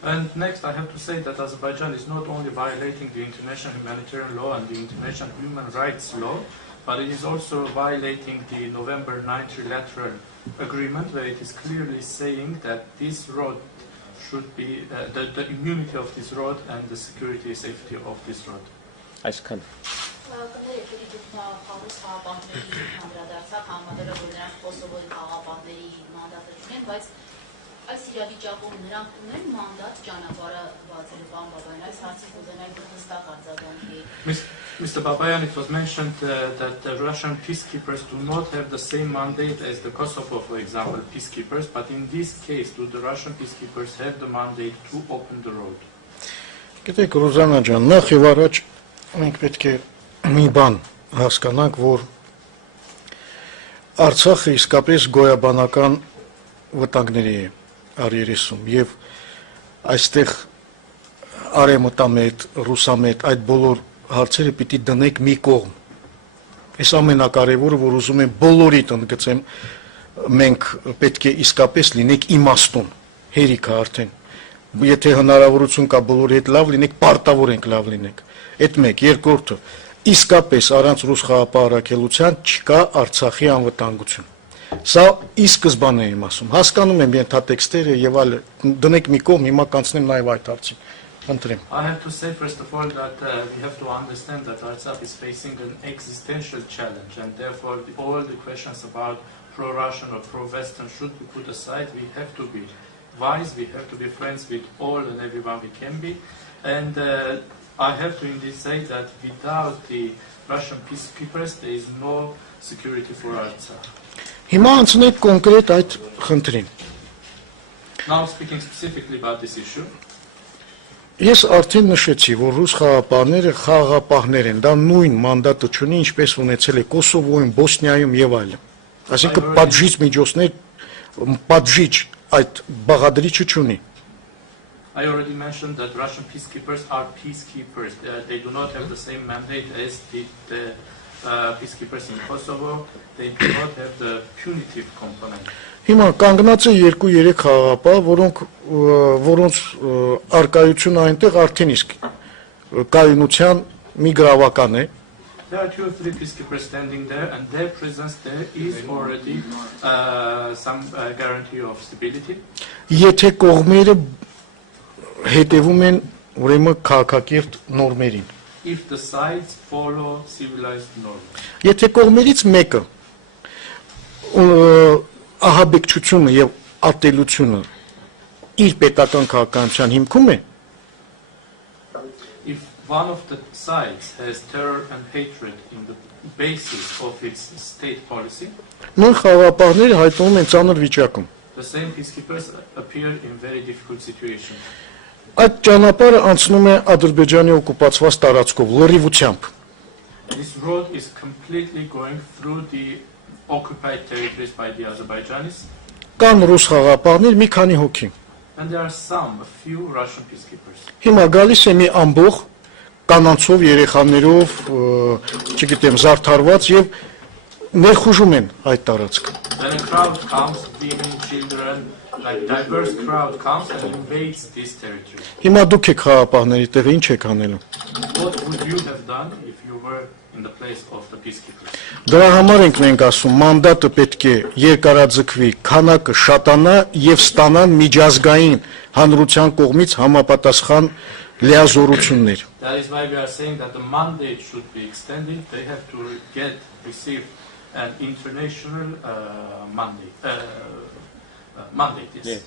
And next, I have to say that Azerbaijan is not only violating the international humanitarian law and the international human rights law, but it is also violating the November 9th trilateral agreement, where it is clearly saying that this road should be, the immunity of this road and the security and safety of this road. Այսքան։ Այս իրավիճակում նրանք ունեն մանդատ ճանապարհը բացել բան Բաբայան, այս հարցին կուզենայի հստակ արձագանքի։ Mr. Babayan, it was mentioned that the Russian peacekeepers do not have the same mandate as the Kosovo, for example, peacekeepers, but in this case, do the Russian peacekeepers have the mandate to open the road? Գիտեք, Ռուզանա ջան, նախ եւ առաջ մենք պետք է մի բան հասկանանք, որ Արցախը իսկապես գոյաբանական վտանգների է արերեսում եւ այստեղ արեմտամետ, ռուսամետ այդ բոլոր հարցերը պիտի դնենք մի կողմ։ Այս ամենակարևորը, որ ուզում եմ բոլորիդ ընդգծեմ, մենք պետք է իսկապես լինենք իմաստուն, հերիքը արդեն։ Եթե հնարավորություն կա բոլորի հետ լավ լինենք, պարտավոր ենք լավ լինենք։ Այդ մեկ, երկրորդը, իսկապես առանց ռուս խաղապահարակելության չկա Արցախի անվտանգություն։ Սա ի սկզբանե եմ ասում, հասկանում եմ ենթատեքստերը եւ այլ, դնենք մի կողմ, հիմա կանցնեմ նաեւ այդ հարցին։ Ընտրեմ։ I have to say first of all that we have to understand that Artsakh is facing an existential challenge, and therefore all the questions about pro-Russian or pro-Western should be put aside. We have to be wise, we have to be friends with all and everyone we can be, and I have to indeed say that without the Russian peacekeepers there is no security for Artsakh. Հիմա անցնենք կոնկրետ այդ խնդրին։ Now speaking specifically about this issue, Ես արդեն նշեցի, որ ռուս խաղապահները խաղապահներ են, դա նույն մանդատը չունի, ինչպես ունեցել է Կոսովոյում, Բոսնիայում եւ այլն։ Այսինքն պատժիչ միջոցներ, պատժիչ այդ բաղադրիչը չունի։ I already mentioned that Russian peacekeepers are peacekeepers. They do not have the same mandate as the peacekeepers in Kosovo. They do not have the punitive component. Հիմա կանգնած է 2-3 խաղապահ, որոնց արկայությունը այնտեղ արդեն իսկ կայունության մի գրավական է։ There are 2 or 3 peacekeepers standing there, and their presence there is already some guarantee of stability. Եթե կողմերը հետևում են ուրեմն քաղաքակիրթ նորմերին։ If the sides follow civilized norms. Եթե կողմերից մեկը ահաբեկչությունը եւ ատելությունը իր պետական քաղաքականության հիմքում է, If one of the sides has terror and hatred in the basis of its state policy, նույն խաղապահները հայտնվում են ծանր վիճակում։ the same peacekeepers appear in very difficult situations. Այդ ճանապարհը անցնում է Ադրբեջանի օկուպացված տարածքով լրիվությամբ։ This road is completely going through the occupied territories by the Azerbaijanis, Կան ռուս խաղապահներ մի քանի հոգի։ and there are a few Russian peacekeepers. Հիմա գալիս է մի ամբողջ կանանցով, երեխաներով, չգիտեմ, զարդարված եւ ներխուժում են այդ տարածքը։ Then a crowd comes, women, children, like diverse crowd comes and invades this territory. Հիմա դուք եք խաղապահների տեղը ինչ եք անելու։ What would you have done if you were in the place of the peacekeepers? Դրա համար ենք մենք ասում, մանդատը պետք է երկարաձգվի, քանակը շատանա եւ ստանան միջազգային հանրության կողմից համապատասխան լիազորություններ։ That is why we are saying that the mandate should be extended. They have to receive an international mandate. Mandate, yes.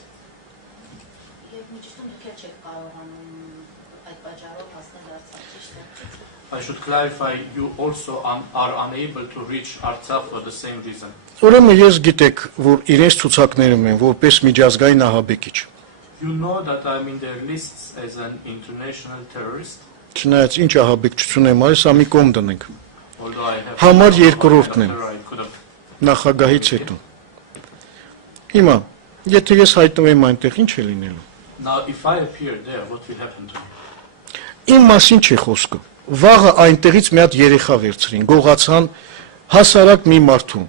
I should clarify, you also are unable to reach Artsakh for the same reason. Ուրեմն ես գիտեք, որ իրենց ցուցակներում են որպես միջազգային ահաբեկիչ։ You know that I'm in their lists as an international terrorist. Չնայած ինչ ահաբեկչություն եմ արել, սա մի կողմ դնենք։ Although I have Համար երկրորդն եմ I could have. նախագահից հետո։ Հիմա, եթե ես հայտնվեմ այնտեղ, ինչ է լինելու։ Now, if I appear there, what will happen to me? Իմ մասին չի խոսքը։ Վաղը այնտեղից մի հատ երեխա վերցրին, գողացան հասարակ մի մարդու,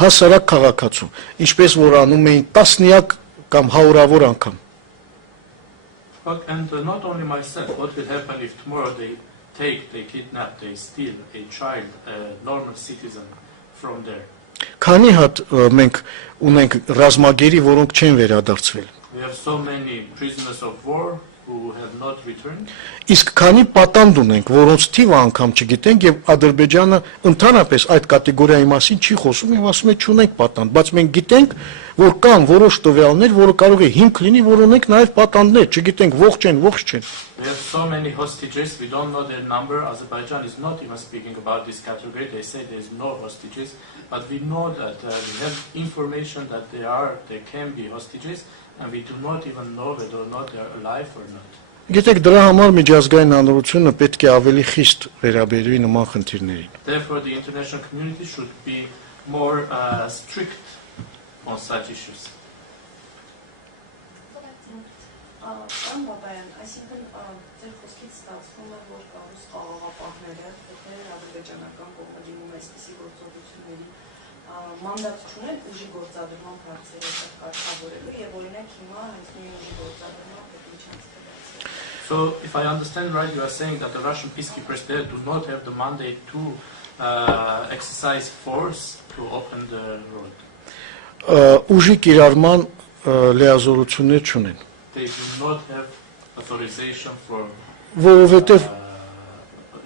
հասարակ քաղաքացու, ինչպես որ անում էին տասնյակ կամ հարյուրավոր անգամ։ And not only myself, what will happen if tomorrow they kidnap, they steal a child, a normal citizen from there? Քանի հատ մենք ունենք ռազմագերի, որոնք չեն վերադարձվել։ We have so many prisoners of war who have not returned. Իսկ քանի պատանդ ունենք, որոնց թիվը անգամ չգիտենք եւ Ադրբեջանը ընդհանրապես այդ կատեգորիայի մասին չի խոսում եւ ասում է չունենք պատանդ, բայց մենք գիտենք, որ կան որոշ տվյալներ, որը կարող է հիմք լինի, որ ունենք նաեւ պատանդներ, չգիտենք ողջ են, ողջ չեն։ We have so many hostages, we don't know their number. Azerbaijan is not even speaking about this category. They say there is no hostages, but we know that we have information that there can be hostages, and we do not even know whether or not they are alive or not. Գիտեք, դրա համար միջազգային հանրությունը պետք է ավելի խիստ վերաբերվի նման խնդիրներին։ Therefore, the international community should be more strict on such issues. Պարոն Բաբայան, այսինքն ձեր խոսքից ստացվում է, որ ռուս խաղաղապահները, թեթև ադրբեջանական կողմը դիմում է այսպիսի գործողությունների մանդատ չունեն ուժի գործադրման հարցերը կարգավորելու եւ օրինակ հիմա այս նույն ուժի գործադրումը պետք է չանցնի։ So, if I understand right, you are saying that the Russian peacekeepers there do not have the mandate to exercise force to open the road. Ուժի կիրառման լիազորություններ չունեն։ They do not have authorization for. Որովհետև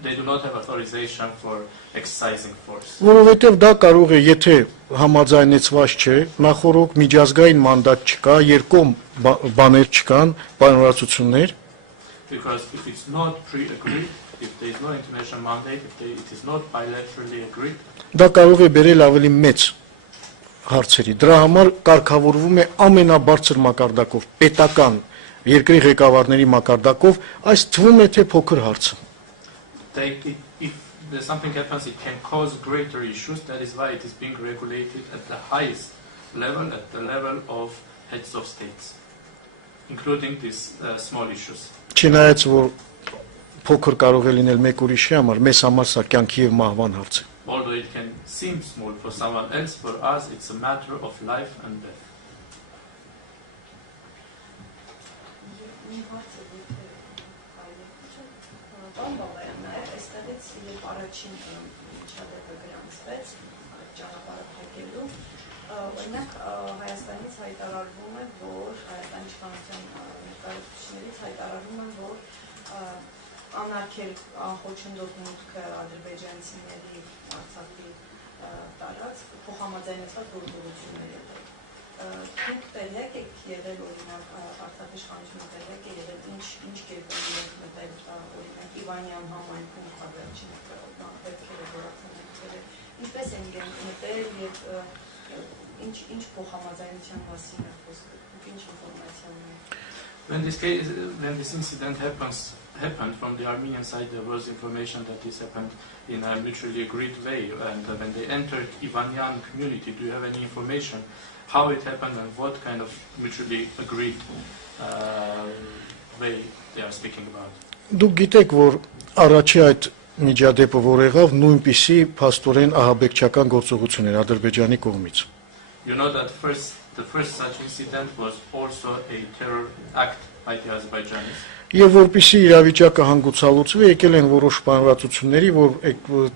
They do not have authorization for exercising force. Որովհետև դա կարող է, եթե համաձայնեցված չէ, նախորդ միջազգային մանդատ չկա, երկկողմ բաներ չկան, պայմանավորվածություններ։ Because if it's not pre-agreed, if there is no international mandate, it is not bilaterally agreed, Դա կարող է բերել ավելի մեծ հարցերի։ Դրա համար կարգավորվում է ամենաբարձր մակարդակով, պետական երկրի ղեկավարների մակարդակով, այս թվում է թե փոքր հարց է։ If something happens, it can cause greater issues. That is why it is being regulated at the highest level, at the level of heads of states, including these small issues. Չնայած որ փոքր կարող է լինել մեկ ուրիշի համար, մեզ համար սա կյանքի եւ մահվան հարց է։ Although it can seem small for someone else, for us it's a matter of life and death. Օրինակ Հայաստանից հայտարարվում է, որ Հայաստանի իշխանության ներկայացուցիչներից հայտարարվում է, որ անարգել անխոչնդոտ մուտքը ադրբեջանցիների Արցախի տարածք փոխհամաձայնեցված գործողությունների հետ։ Դուք տեղյակ եք եղել օրինակ Արցախի իշխանությունը տեղյակ է եղել ինչ կերպով եք մտել օրինակ Իվանյան համայնքում հավերժին պետքերը գործողությունները ինչպես են իրենք մտել եւ ինչ փոխհամաձայնության մասին է խոսքը, ինչ ինֆորմացիա ունի։ When this incident happened from the Armenian side, there was information that this happened in a mutually agreed way, and when they entered Ivanyan community, do you have any information how it happened and what kind of mutually agreed way they are speaking about? Դուք գիտեք, որ առաջի այդ միջադեպը որ եղավ, նույնպիսի փաստորեն ահաբեկչական գործողություն էր Ադրբեջանի կողմից։ You know that the first such incident was also a terror act by the Azerbaijanis. Եվ որպիսի իրավիճակը հանգուցալուծվի, եկել են որոշ պայմանավորությունների, որ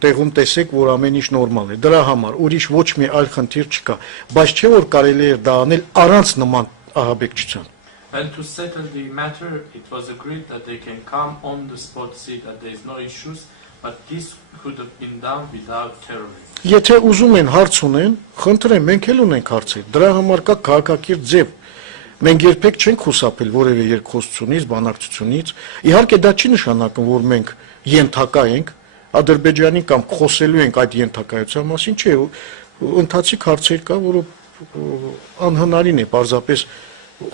տեղում տեսեք, որ ամեն ինչ նորմալ է։ Դրա համար ուրիշ ոչ մի այլ խնդիր չկա, բայց չէ որ կարելի է դա անել առանց նման ահաբեկչության։ And to settle the matter, it was agreed that they can come on the spot, see that there is no issues, but this could have been done without terrorism. Եթե ուզում են հարց ունեն, խնդրեմ, մենք էլ ունենք հարցեր։ Դրա համար կա քաղաքակիրթ ձև։ Մենք երբեք չենք խուսափել որևէ երկխոսությունից, բանակցությունից։ Իհարկե դա չի նշանակում, որ մենք ենթակա ենք Ադրբեջանի կամ խոսելու ենք այդ ենթակայության մասին, չէ, ընթացիկ հարցեր կա, որը անհնարին է պարզապես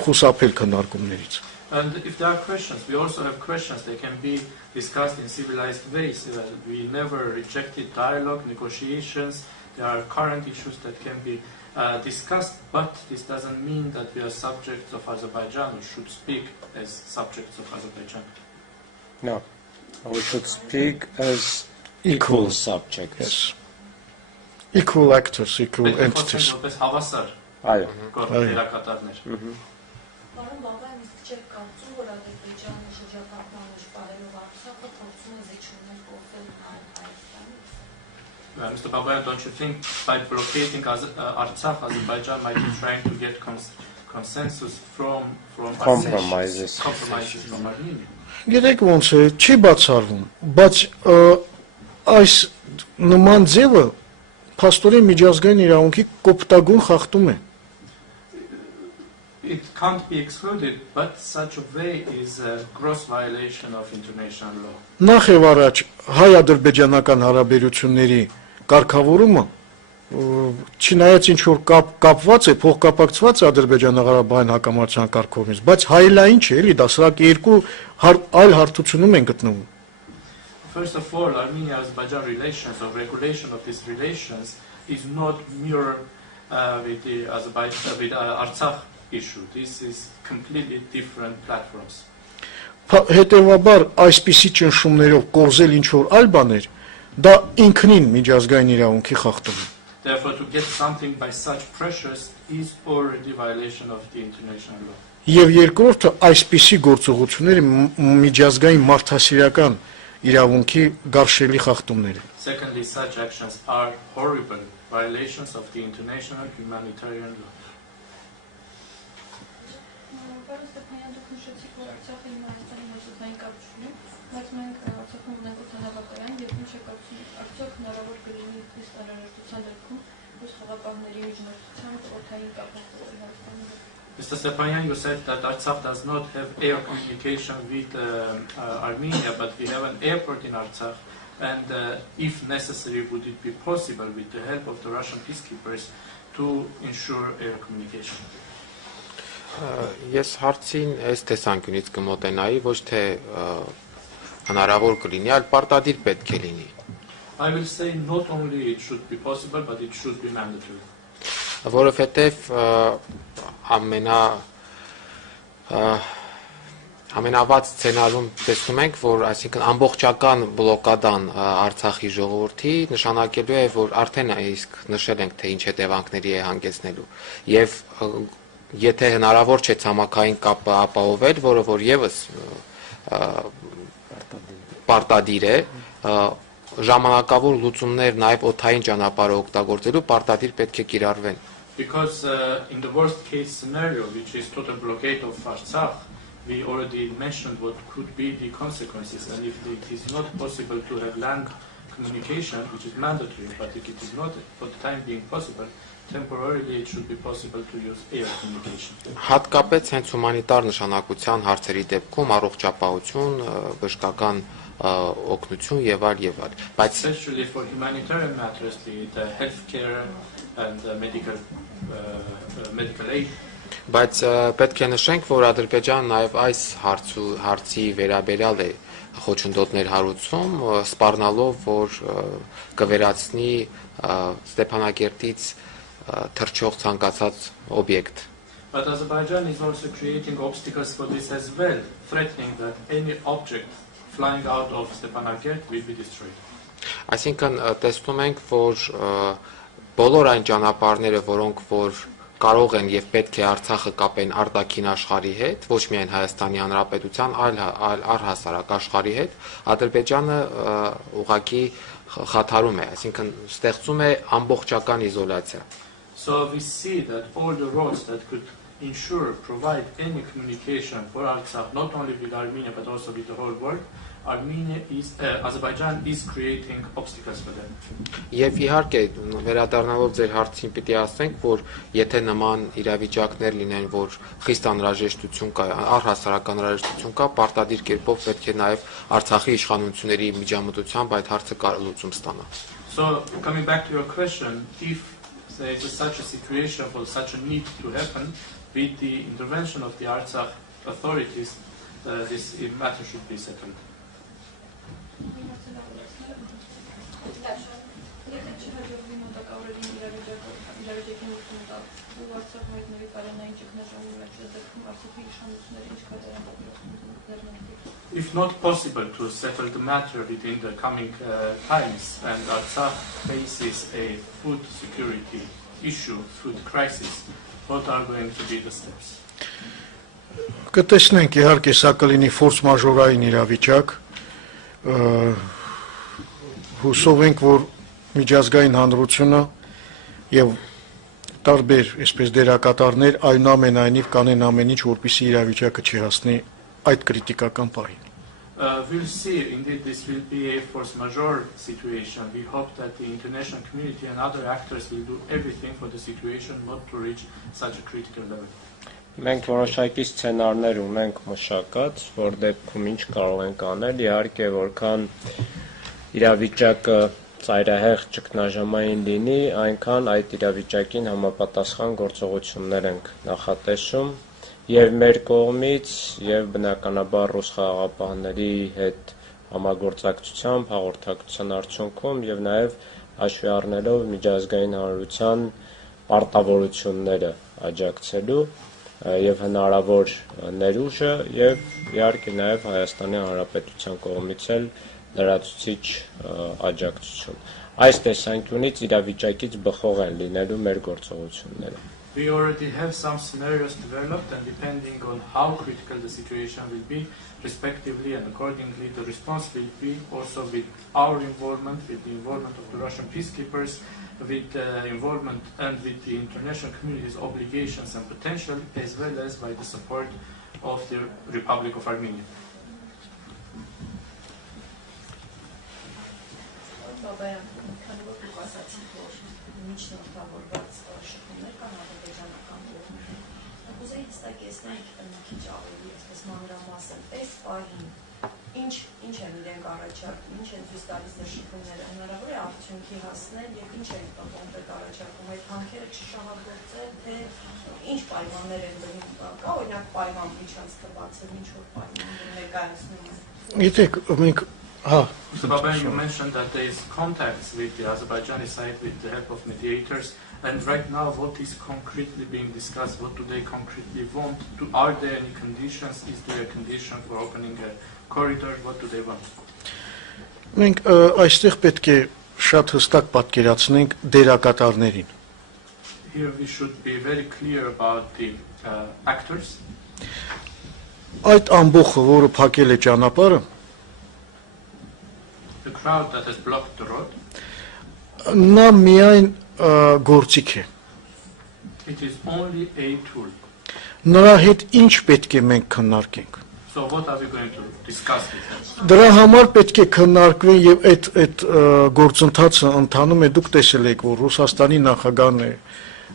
խուսափել քննարկումներից։ And if there are questions, we also have questions. They can be discussed in civilized ways. We never rejected dialogue, negotiations. There are current issues that can be discussed, but this doesn't mean that we are subjects of Azerbaijan or should speak as subjects of Azerbaijan. No, we should speak as equal subjects. Yes. Equal actors, equal entities. Այո։ Պարոն Բաբայան, իսկ չեք կարծում, որ Ադրբեջանը շրջափակման պահելով Արցախը փորձում է զիջումներ կողմել Հայաստանից? Mr. Babayan, don't you think by blockading Artsakh, Azerbaijan might be trying to get consensus from compromises from Armenia? Գիտեք ոնց է, չի բացառվում, բայց այս նման ձևը փաստորեն միջազգային իրավունքի կոպտագույն խախտում է։ It can't be excluded, but such a way is a gross violation of international law. Նախ եւ առաջ հայ-ադրբեջանական հարաբերությունների կարգավորումը չնայած ինչ որ կապված է, փոխկապակցված է Ադրբեջանա-Ղարաբաղյան հակամարտության կարգավորումից, բայց հայելային չէ, էլի դա սրակ երկու այլ հարթությունում են գտնվում։ First of all, Armenia-Azerbaijan relations or regulation of these relations is not mirror with the Artsakh issue. This is completely different platforms. Հետևաբար այսպիսի ճնշումներով կողզել ինչ որ այլ բաներ, դա ինքնին միջազգային իրավունքի խախտում է։ Therefore, to get something by such pressures is already violation of the international law. Եվ երկրորդը այսպիսի գործողությունները միջազգային մարդասիրական իրավունքի գարշելի խախտումներ են։ Secondly, such actions are horrible violations of the international humanitarian law. Պարոն Ստեփանյան, դուք նշեցիք, որ Արցախը Հայաստանի միջազգային կապ չունի, բայց մենք Արցախում ունենք օդանավակայան եւ ինչ է կարծում, արդյոք հնարավոր կլինի այս անհրաժեշտության դեպքում, որ խաղապահների միջնորդությամբ օդային կապ հաստատել Հայաստանի հետ։ Mr. Stepanyan, you said that Artsakh does not have air communication with Armenia, but we have an airport in Artsakh, and if necessary, would it be possible, with the help of the Russian peacekeepers, to ensure air communication? Ես հարցին այս տեսանկյունից կմոտենայի, ոչ թե հնարավոր կլինի, այլ պարտադիր պետք է լինի։ I will say not only it should be possible, but it should be mandatory. Որովհետև ամենավատ սցենարում տեսնում ենք, որ այսինքն ամբողջական բլոկադան Արցախի ժողովրդի նշանակելու է, որ արդեն իսկ նշել ենք, թե ինչ հետևանքների է հանգեցնելու։ Եվ եթե հնարավոր չէ ցամաքային կապը ապահովել, որը որ եւս պարտադիր է, ժամանակավոր լուծումներ նաև օդային ճանապարհը օգտագործելու պարտադիր պետք է կիրառվեն։ Because in the worst case scenario, which is total blockade of Artsakh, we already mentioned what could be the consequences, and if it is not possible to have land communication, which is mandatory, but if it is not for the time being possible, temporarily it should be possible to use air communication. Հատկապես հենց հումանիտար նշանակության հարցերի դեպքում առողջապահություն, բժշկական օգնություն եւ այլ, բայց especially for humanitarian matters, the healthcare and medical aid. Բայց պետք է նշենք, որ Ադրբեջանը նաև այս հարցի վերաբերյալ է խոչընդոտներ հարուցում, սպառնալով, որ կվերացնի Ստեփանակերտից թռչող ցանկացած օբյեկտ։ But Azerbaijan is also creating obstacles for this as well, threatening that any object flying out of Stepanakert will be destroyed. Այսինքն տեսնում ենք, որ բոլոր այն ճանապարհները, որոնք որ կարող են եւ պետք է Արցախը կապեն արտաքին աշխարհի հետ, ոչ միայն Հայաստանի Հանրապետության, այլ առհասարակ աշխարհի հետ, Ադրբեջանը ուղղակի խաթարում է, այսինքն ստեղծում է ամբողջական իզոլացիա։ So we see that all the roads that could provide any communication for Artsakh, not only with Armenia but also with the whole world, Azerbaijan is creating obstacles for them. Եվ իհարկե վերադառնալով ձեր հարցին պիտի ասենք, որ եթե նման իրավիճակներ լինեն, որ խիստ անհրաժեշտություն կա, առհասարակ անհրաժեշտություն կա, պարտադիր կերպով պետք է նաև Արցախի իշխանությունների միջամտությամբ այդ հարցը լուծում ստանա։ So coming back to your question, if there is such a situation for such a need to happen, with the intervention of the Artsakh authorities, this matter should be settled. If not possible to settle the matter within the coming times, and Artsakh faces a food security issue, food crisis, what are going to be the steps? Կտեսնենք իհարկե սա կլինի ֆորս մաժորային իրավիճակ, հուսով ենք, որ միջազգային հանրությունը եւ տարբեր այսպես դերակատարներ այնուամենայնիվ կանեն ամեն ինչ, որպեսզի իրավիճակը չհասնի այդ կրիտիկական պահին։ We'll see. Indeed, this will be a force majeure situation. We hope that the international community and other actors will do everything for the situation not to reach such a critical level. Մենք որոշակի սցենարներ ունենք մշակած, որ դեպքում ինչ կարող ենք անել, իհարկե որքան իրավիճակը ծայրահեղ ճգնաժամային լինի, այնքան այդ իրավիճակին համապատասխան գործողություններ ենք նախատեսում եւ մեր կողմից եւ բնականաբար ռուս խաղաղապահների հետ համագործակցությամբ, հաղորդակցության արդյունքում եւ նաեւ հաշվի առնելով միջազգային հանրության պարտավորությունները աջակցելու եւ հնարավոր ներուժը եւ իհարկե նաեւ Հայաստանի Հանրապետության կողմից էլ լրացուցիչ աջակցություն։ Այս տեսանկյունից իրավիճակից բխող են լինելու մեր գործողությունները։ We already have some scenarios developed, and depending on how critical the situation will be, respectively and accordingly, the response will be also with our involvement, with the involvement of the Russian peacekeepers, with involvement and with the international community's obligations and potential, as well as by the support of the Republic of Armenia. ինչ են իրենք առաջարկում, ինչ են ցույց տալիս նշությունները, հնարավոր է արդյունքի հասնել եւ ինչ են կոնկրետ առաջարկում, այդ հանքերը չշահագործել, թե ինչ պայմաններ են դնում, կա օրինակ պայման միջանցքը բացել, ինչ որ պայմաններ ներկայացնում են։ Գիտեք, մենք Mr. Babayan, you mentioned that there is contacts with the Azerbaijani side with the help of mediators, and right now what is concretely being discussed? What do they concretely want? Are there any conditions? Is there a condition for opening a corridor? What do they want? Մենք այստեղ պետք է շատ հստակ պատկերացնենք դերակատարներին։ Here we should be very clear about the actors. Այդ ամբողջը, որը փակել է ճանապարհը, The crowd that has blocked the road. նա միայն գործիք է։ It is only a tool. Նրա հետ ինչ պետք է մենք քննարկենք։ So what are we going to discuss with them? Դրա համար պետք է քննարկվեն եւ այդ գործընթացը ընթանում է, դուք տեսել եք, որ Ռուսաստանի նախագահն է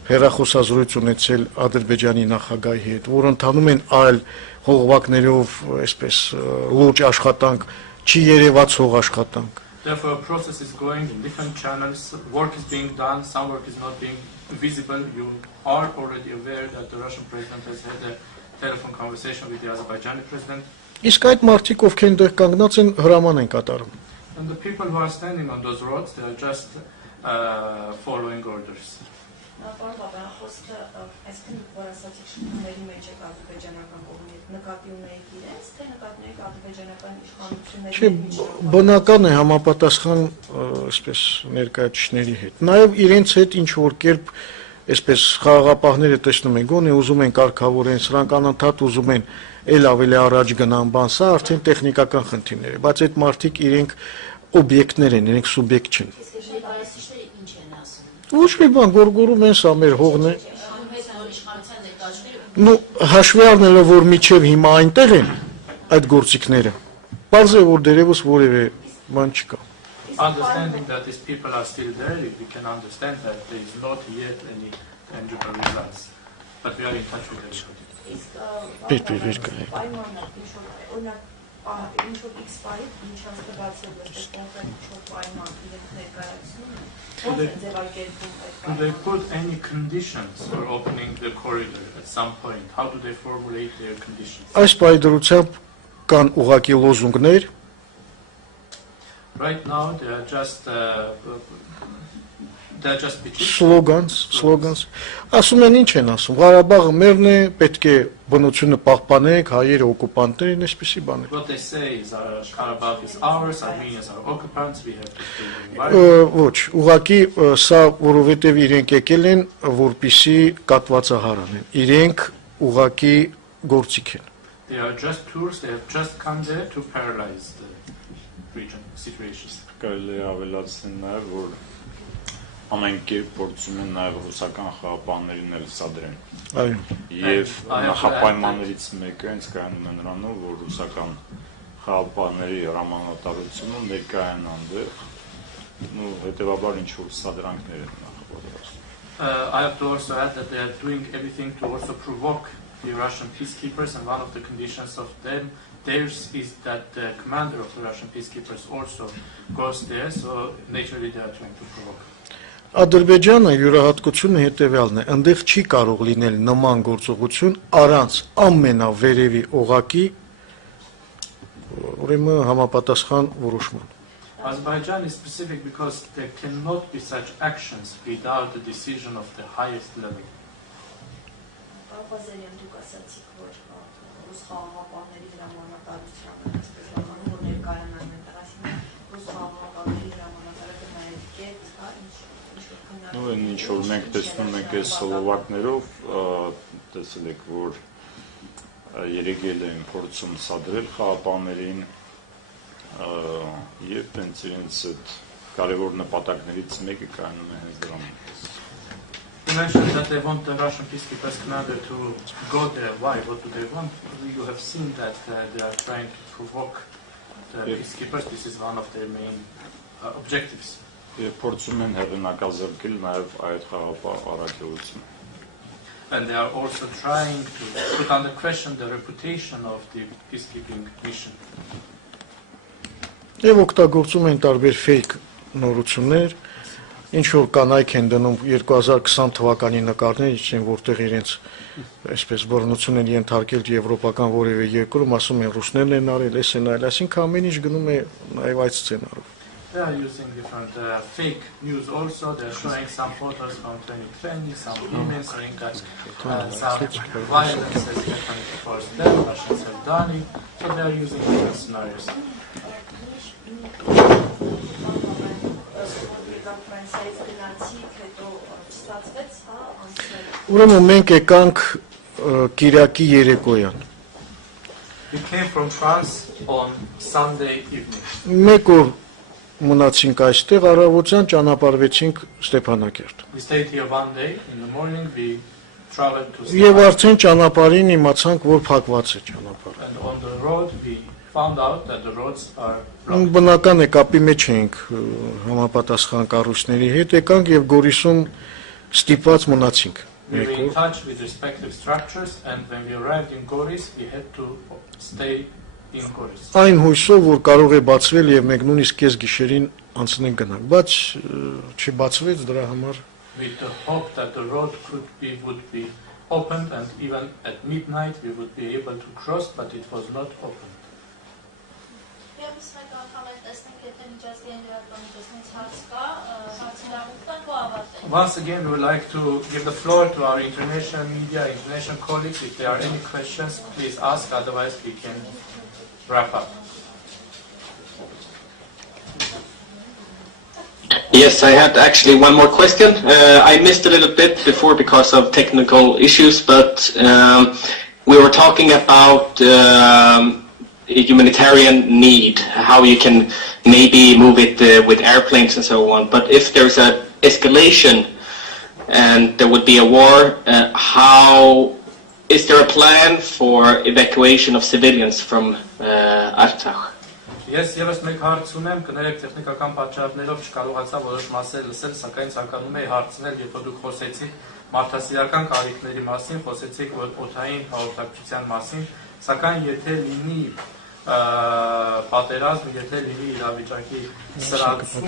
հերախոսազրույց ունեցել Ադրբեջանի նախագահի հետ, որ ընթանում են այլ հողվակներով, այսպես լուրջ աշխատանք, չի երևաց հող աշխատանք։ Therefore, a process is going in different channels. Work is being done. Some work is not being visible. You are already aware that the Russian president has had a telephone conversation with the Azerbaijani president. Իսկ այդ մարդիկ, ովքեր այնտեղ կանգնած են, հրաման են կատարում։ And the people who are standing on those roads, they are just following orders. Պարոն Բաբայան, խոսքը այսքան որ ասացիք շփումների մեջ եք ադրբեջանական կողմի հետ, նկատի ունեիք իրենց, թե նկատի ունեիք ադրբեջանական իշխանությունների Չէ, բնական է համապատասխան, այսպես ներկայացուցիչների հետ։ Նաև իրենց հետ ինչ որ կերպ, այսպես խաղաղապահները տեսնում են, գոնե ուզում են կարգավորեն, սրանք անընդհատ ուզում են ել ավելի առաջ գնան, բան, սա արդեն տեխնիկական խնդիրներ է, բայց այդ մարդիկ իրենք օբյեկտներ են, իրենք սուբյեկտ չեն։ Ոչ մի բան, գորգորում են, սա մեր հողն է։ Նու հաշվի առնելով, որ միջև հիմա այնտեղ են այդ գործիքները, պարզ է, որ դերևս որևէ բան չկա։ Understanding that these people are still there, we can understand that there is not yet any tangible results, but we are in touch with everybody. Ինչ որ X ֆայլ, ինչ հասկացել եք, կոնկրետ ինչ որ պայման իրենք ներկայացնում են, ո՞նց է ձևակերպում այդ Do they put any conditions for opening the corridor at some point? How do they formulate their conditions? Այս պայդրությամբ կան ուղղակի լոզունգներ, Right now they are just slogans, ասում են ինչ են ասում, Ղարաբաղը մերն է, պետք է բնությունը պահպանենք, հայերը օկուպանտներ են, այսպիսի բաներ։ What they say is Karabakh is ours, Armenians are occupants, we have to Ոչ, ուղղակի սա որովհետև իրենք եկել են, որպիսի կատվածահար անեն, իրենք ուղղակի գործիք են։ They are just tourists, they have just come there to paralyze the region situations. Կարելի է ավելացնել նաև, որ ամեն կերպ փորձում են նաև ռուսական խաղապաններին էլ սադրեն։ Այո։ Եվ նախապայմաններից մեկը հենց կայանում է նրանով, որ ռուսական խաղապանների հրամանատարությունը ներկա են այնտեղ, ու հետևաբար ինչ որ սադրանքներ են նախապատրաստում։ I have to also add that they are doing everything to also provoke the Russian peacekeepers, and one of the conditions of theirs is that the commander of the Russian peacekeepers also goes there, so naturally they are trying to provoke. Ադրբեջանը յուրահատկությունը հետևյալն է, այնտեղ չի կարող լինել նման գործողություն առանց ամենավերևի օղակի ուրեմն համապատասխան որոշման։ Azerbaijan is specific because there cannot be such actions without the decision of the highest level. Ղազարյան դուք ասացիք, որ ռուս խաղաղապահների հրամանատարությանը այսպես բանում, որ ներկայանան այնտեղ, այսինքն ռուս խաղաղապահների հրամանատարը կնայեք կետ, հա, Ինչ որ մենք տեսնում ենք այս սլովակներով, տեսել եք, որ երեք ել են փորձում սադրել խաղապաններին եւ հենց իրենց այդ կարևոր նպատակներից մեկը կայանում է հենց դրանում։ You mentioned that they want the Russian peacekeepers commander to go there. Why? What do they want? You have seen that they are trying to provoke the peacekeepers. This is one of their main objectives. Փորձում են հեղինակազրկել նաև այդ խաղապահ առաքելությունը։ And they are also trying to put under question the reputation of the peacekeeping mission. Եվ օգտագործում են տարբեր fake նորություններ, ինչ որ կանայք են դնում 2020 թվականի նկարներ, ինչ որտեղ իրենց այսպես բռնություն են ենթարկել եվրոպական որևէ երկրում, ասում են ռուսներն են արել, էս են այլ, այսինքն ամեն ինչ գնում է նաև այդ սցենարով։ They are using different fake news also. They are showing some photos from 2020, some women saying some violence has happened towards them, Russians have done it. So they are using different scenarios. Ուրեմն մենք եկանք Կիրակի երեկոյան։ We came from France on Sunday evening. Մեկ օր մնացինք այստեղ, առավոտյան ճանապարհվեցինք Ստեփանակերտ։ We stayed here one day. In the morning we traveled to Եվ արդեն ճանապարհին իմացանք, որ փակված է ճանապարհը։ And on the road we found out that the roads are blocked. Բնական է, կապի մեջ էինք համապատասխան կառույցների հետ, եկանք եւ Գորիսում ստիպված մնացինք։ We were in touch with respective structures, and when we arrived in Goris, we had to stay in Goris. Այն հույսով, որ կարող է բացվել եւ մենք նույնիսկ կես գիշերին անցնենք գնանք, բայց չբացվեց դրա համար։ With the hope that the road would be opened, and even at midnight we would be able to cross, but it was not opened. Once again, we would like to give the floor to our international media, international colleagues. If there are any questions, please ask, otherwise we can wrap up. Yes, I had actually one more question. I missed a little bit before because of technical issues, but we were talking about humanitarian need, how you can maybe move it with airplanes and so on. But if there's an escalation and there would be a war, how is there a plan for evacuation of civilians from Artsakh? Ես եւս մեկ հարց ունեմ, կներեք տեխնիկական պատճառներով չկարողացա որոշ մասեր լսել, սակայն ցանկանում եի հարցնել, երբ դուք խոսեցիք մարդասիրական կարիքների մասին, խոսեցիք օդային հաղորդակցության մասին, սակայն եթե լինի պատերազմ, եթե լինի իրավիճակի սրացում,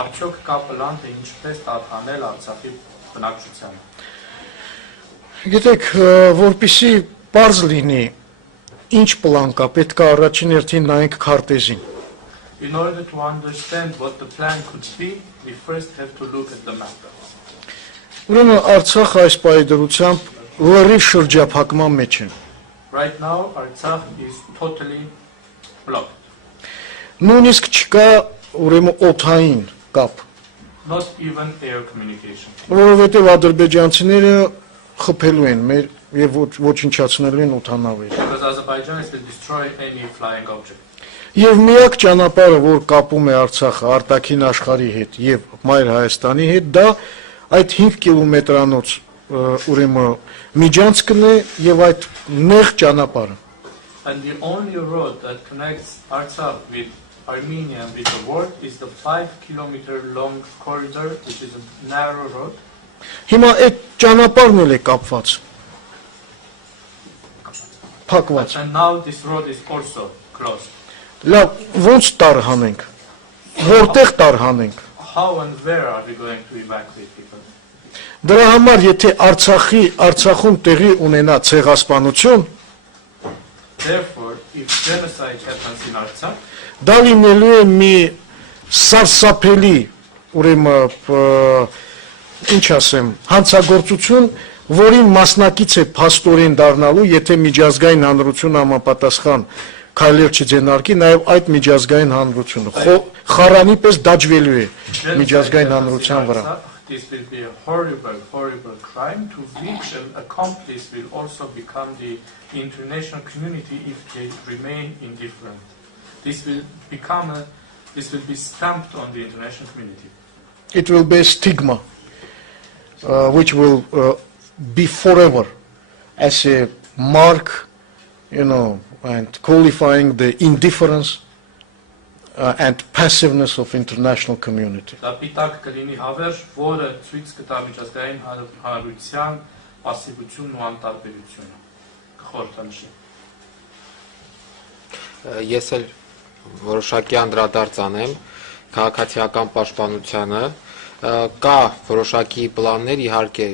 արդյոք կա պլան, թե ինչպես տարհանել Արցախի բնակչությանը։ Գիտեք, որպեսզի պարզ լինի ինչ պլան կա, պետք է առաջին հերթին նայենք քարտեզին։ In order to understand what the plan could be, we first have to look at the map. Ուրեմն Արցախը այս պայդրությամբ լրիվ շրջափակման մեջ է։ Right now, Artsakh is totally blocked. Նույնիսկ չկա ուրեմն օդային կապ։ Not even air communication. Որովհետև ադրբեջանցիները խփելու են մեր եւ ոչնչացնելու են օդանավերը։ Because Azerbaijanis will destroy any flying object. Եվ միակ ճանապարհը, որ կապում է Արցախը արտաքին աշխարհի հետ եւ Մայր Հայաստանի հետ, դա այդ 5 կիլոմետրանոց ուրեմն միջանցքն է եւ այդ նեղ ճանապարհը։ And the only road that connects Artsakh with Armenia and with the world is the 5-kilometer long corridor, which is a narrow road. Հիմա այդ ճանապարհն էլ է կապված։ Փակված։ And now this road is also closed. Լավ, ո՞նց տարհանենք։ Որտեղ տարհանենք։ How and where are we going to evacuate people? Դրա համար եթե Արցախում տեղի ունենա ցեղասպանություն, Therefore, if genocide happens in Artsakh, դա լինելու է մի սարսափելի, ուրեմն ինչ ասեմ, հանցագործություն, որին մասնակից է փաստորեն դառնալու, եթե միջազգային հանրությունը համապատասխան քայլեր չձեռնարկի, նաև այդ միջազգային հանրությունը խարանի պես դաջվելու է միջազգային հանրության վրա։ this will be a horrible, horrible crime to which an accomplice will also become the international community if they remain indifferent. This will be stamped on the international community. It will be a stigma, which will be forever as a mark, and qualifying the indifference and passiveness of international community. Դա պիտակ կլինի հավերժ, որը ցույց կտա միջազգային հանրության պասիվությունն ու անտարբերությունը։ Կխորհրդանշի։ Ես էլ որոշակի անդրադարձ անեմ քաղաքացիական պաշտպանությանը, կա որոշակի պլաններ, իհարկե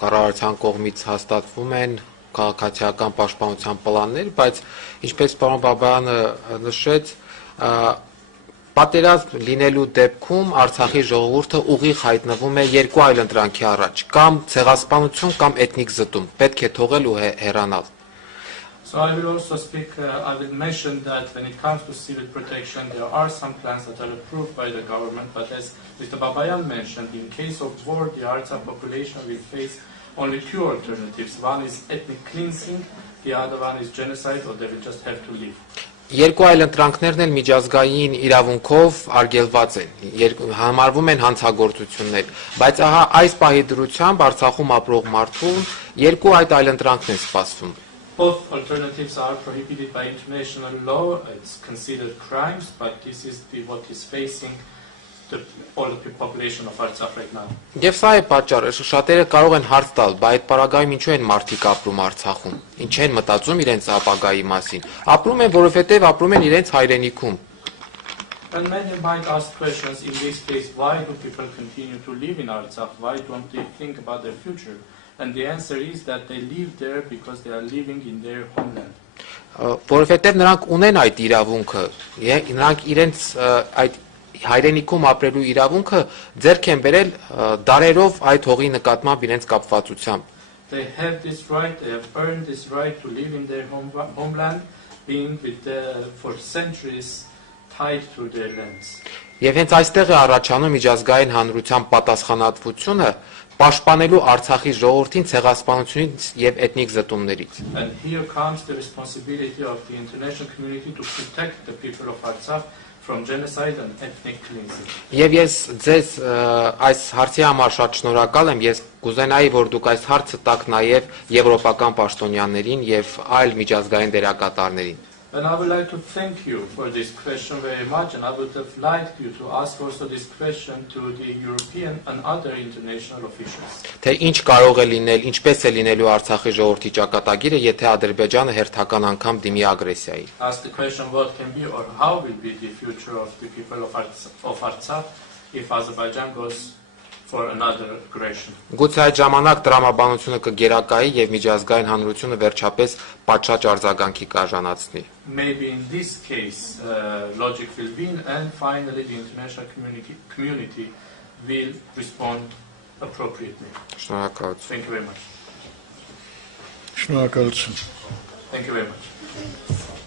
կառավարության կողմից հաստատվում են քաղաքացիական պաշտպանության պլաններ, բայց ինչպես պարոն Բաբայանը նշեց, պատերազմ լինելու դեպքում Արցախի ժողովուրդը ուղիղ հայտնվում է երկու այլընտրանքի առաջ, կամ ցեղասպանություն, կամ էթնիկ զտում, պետք է թողել ու հեռանալ։ So I will also speak, I will mention that when it comes to civil protection, there are some plans that are approved by the government, but as Mr. Babayan mentioned, in case of war, the Artsakh population will face only two alternatives. One is ethnic cleansing, the other one is genocide, or they will just have to leave. Երկու այլ ընտրանքներն էլ միջազգային իրավունքով արգելված են, համարվում են հանցագործություններ, բայց ահա այս պահի դրությամբ Արցախում ապրող մարդուն երկու այլ ընտրանքն են սպասվում։ Both alternatives are prohibited by international law. It's considered crimes, but this is what is facing all the population of Artsakh right now. Եվ սա է պատճառը, շատերը կարող են հարց տալ, բայց այդ պարագայում ինչու են մարդիկ ապրում Արցախում, ինչ են մտածում իրենց ապագայի մասին։ Ապրում են, որովհետև ապրում են իրենց հայրենիքում։ And many might ask questions in this case, why do people continue to live in Artsakh? Why don't they think about their future? And the answer is that they live there because they are living in their homeland. Որովհետև նրանք ունեն այդ իրավունքը, նրանք իրենց այդ հայրենիքում ապրելու իրավունքը ձեռք են բերել դարերով այդ հողի նկատմամբ իրենց կապվածությամբ։ They have this right, they have earned this right to live in their homeland, being for centuries tied to their lands. Եվ հենց այստեղ է առաջանում միջազգային հանրության պատասխանատվությունը պաշտպանելու Արցախի ժողովրդին ցեղասպանությունից եւ էթնիկ զտումներից։ And here comes the responsibility of the international community to protect the people of Artsakh from genocide and ethnic cleansing. Եվ ես ձեզ այս հարցի համար շատ շնորհակալ եմ, ես կուզենայի, որ դուք այս հարցը տաք նաեւ եվրոպական պաշտոնյաներին եւ այլ միջազգային դերակատարներին։ And I would like to thank you for this question very much, and I would have liked you to ask also this question to the European and other international officials. Թե ինչ կարող է լինել, ինչպես է լինելու Արցախի ժողովրդի ճակատագիրը, եթե Ադրբեջանը հերթական անգամ դիմի ագրեսիայի։ Ask the question what can be or how will be the future of the people of Artsakh if Azerbaijan goes for another aggression. Գուցե այդ ժամանակ տրամաբանությունը կգերակայի եւ միջազգային հանրությունը վերջապես պատշաճ արձագանքի կարժանացնի։ Maybe in this case logic will win and finally the international community will respond appropriately. Շնորհակալություն։ Thank you very much. Շնորհակալություն։ Thank you very much.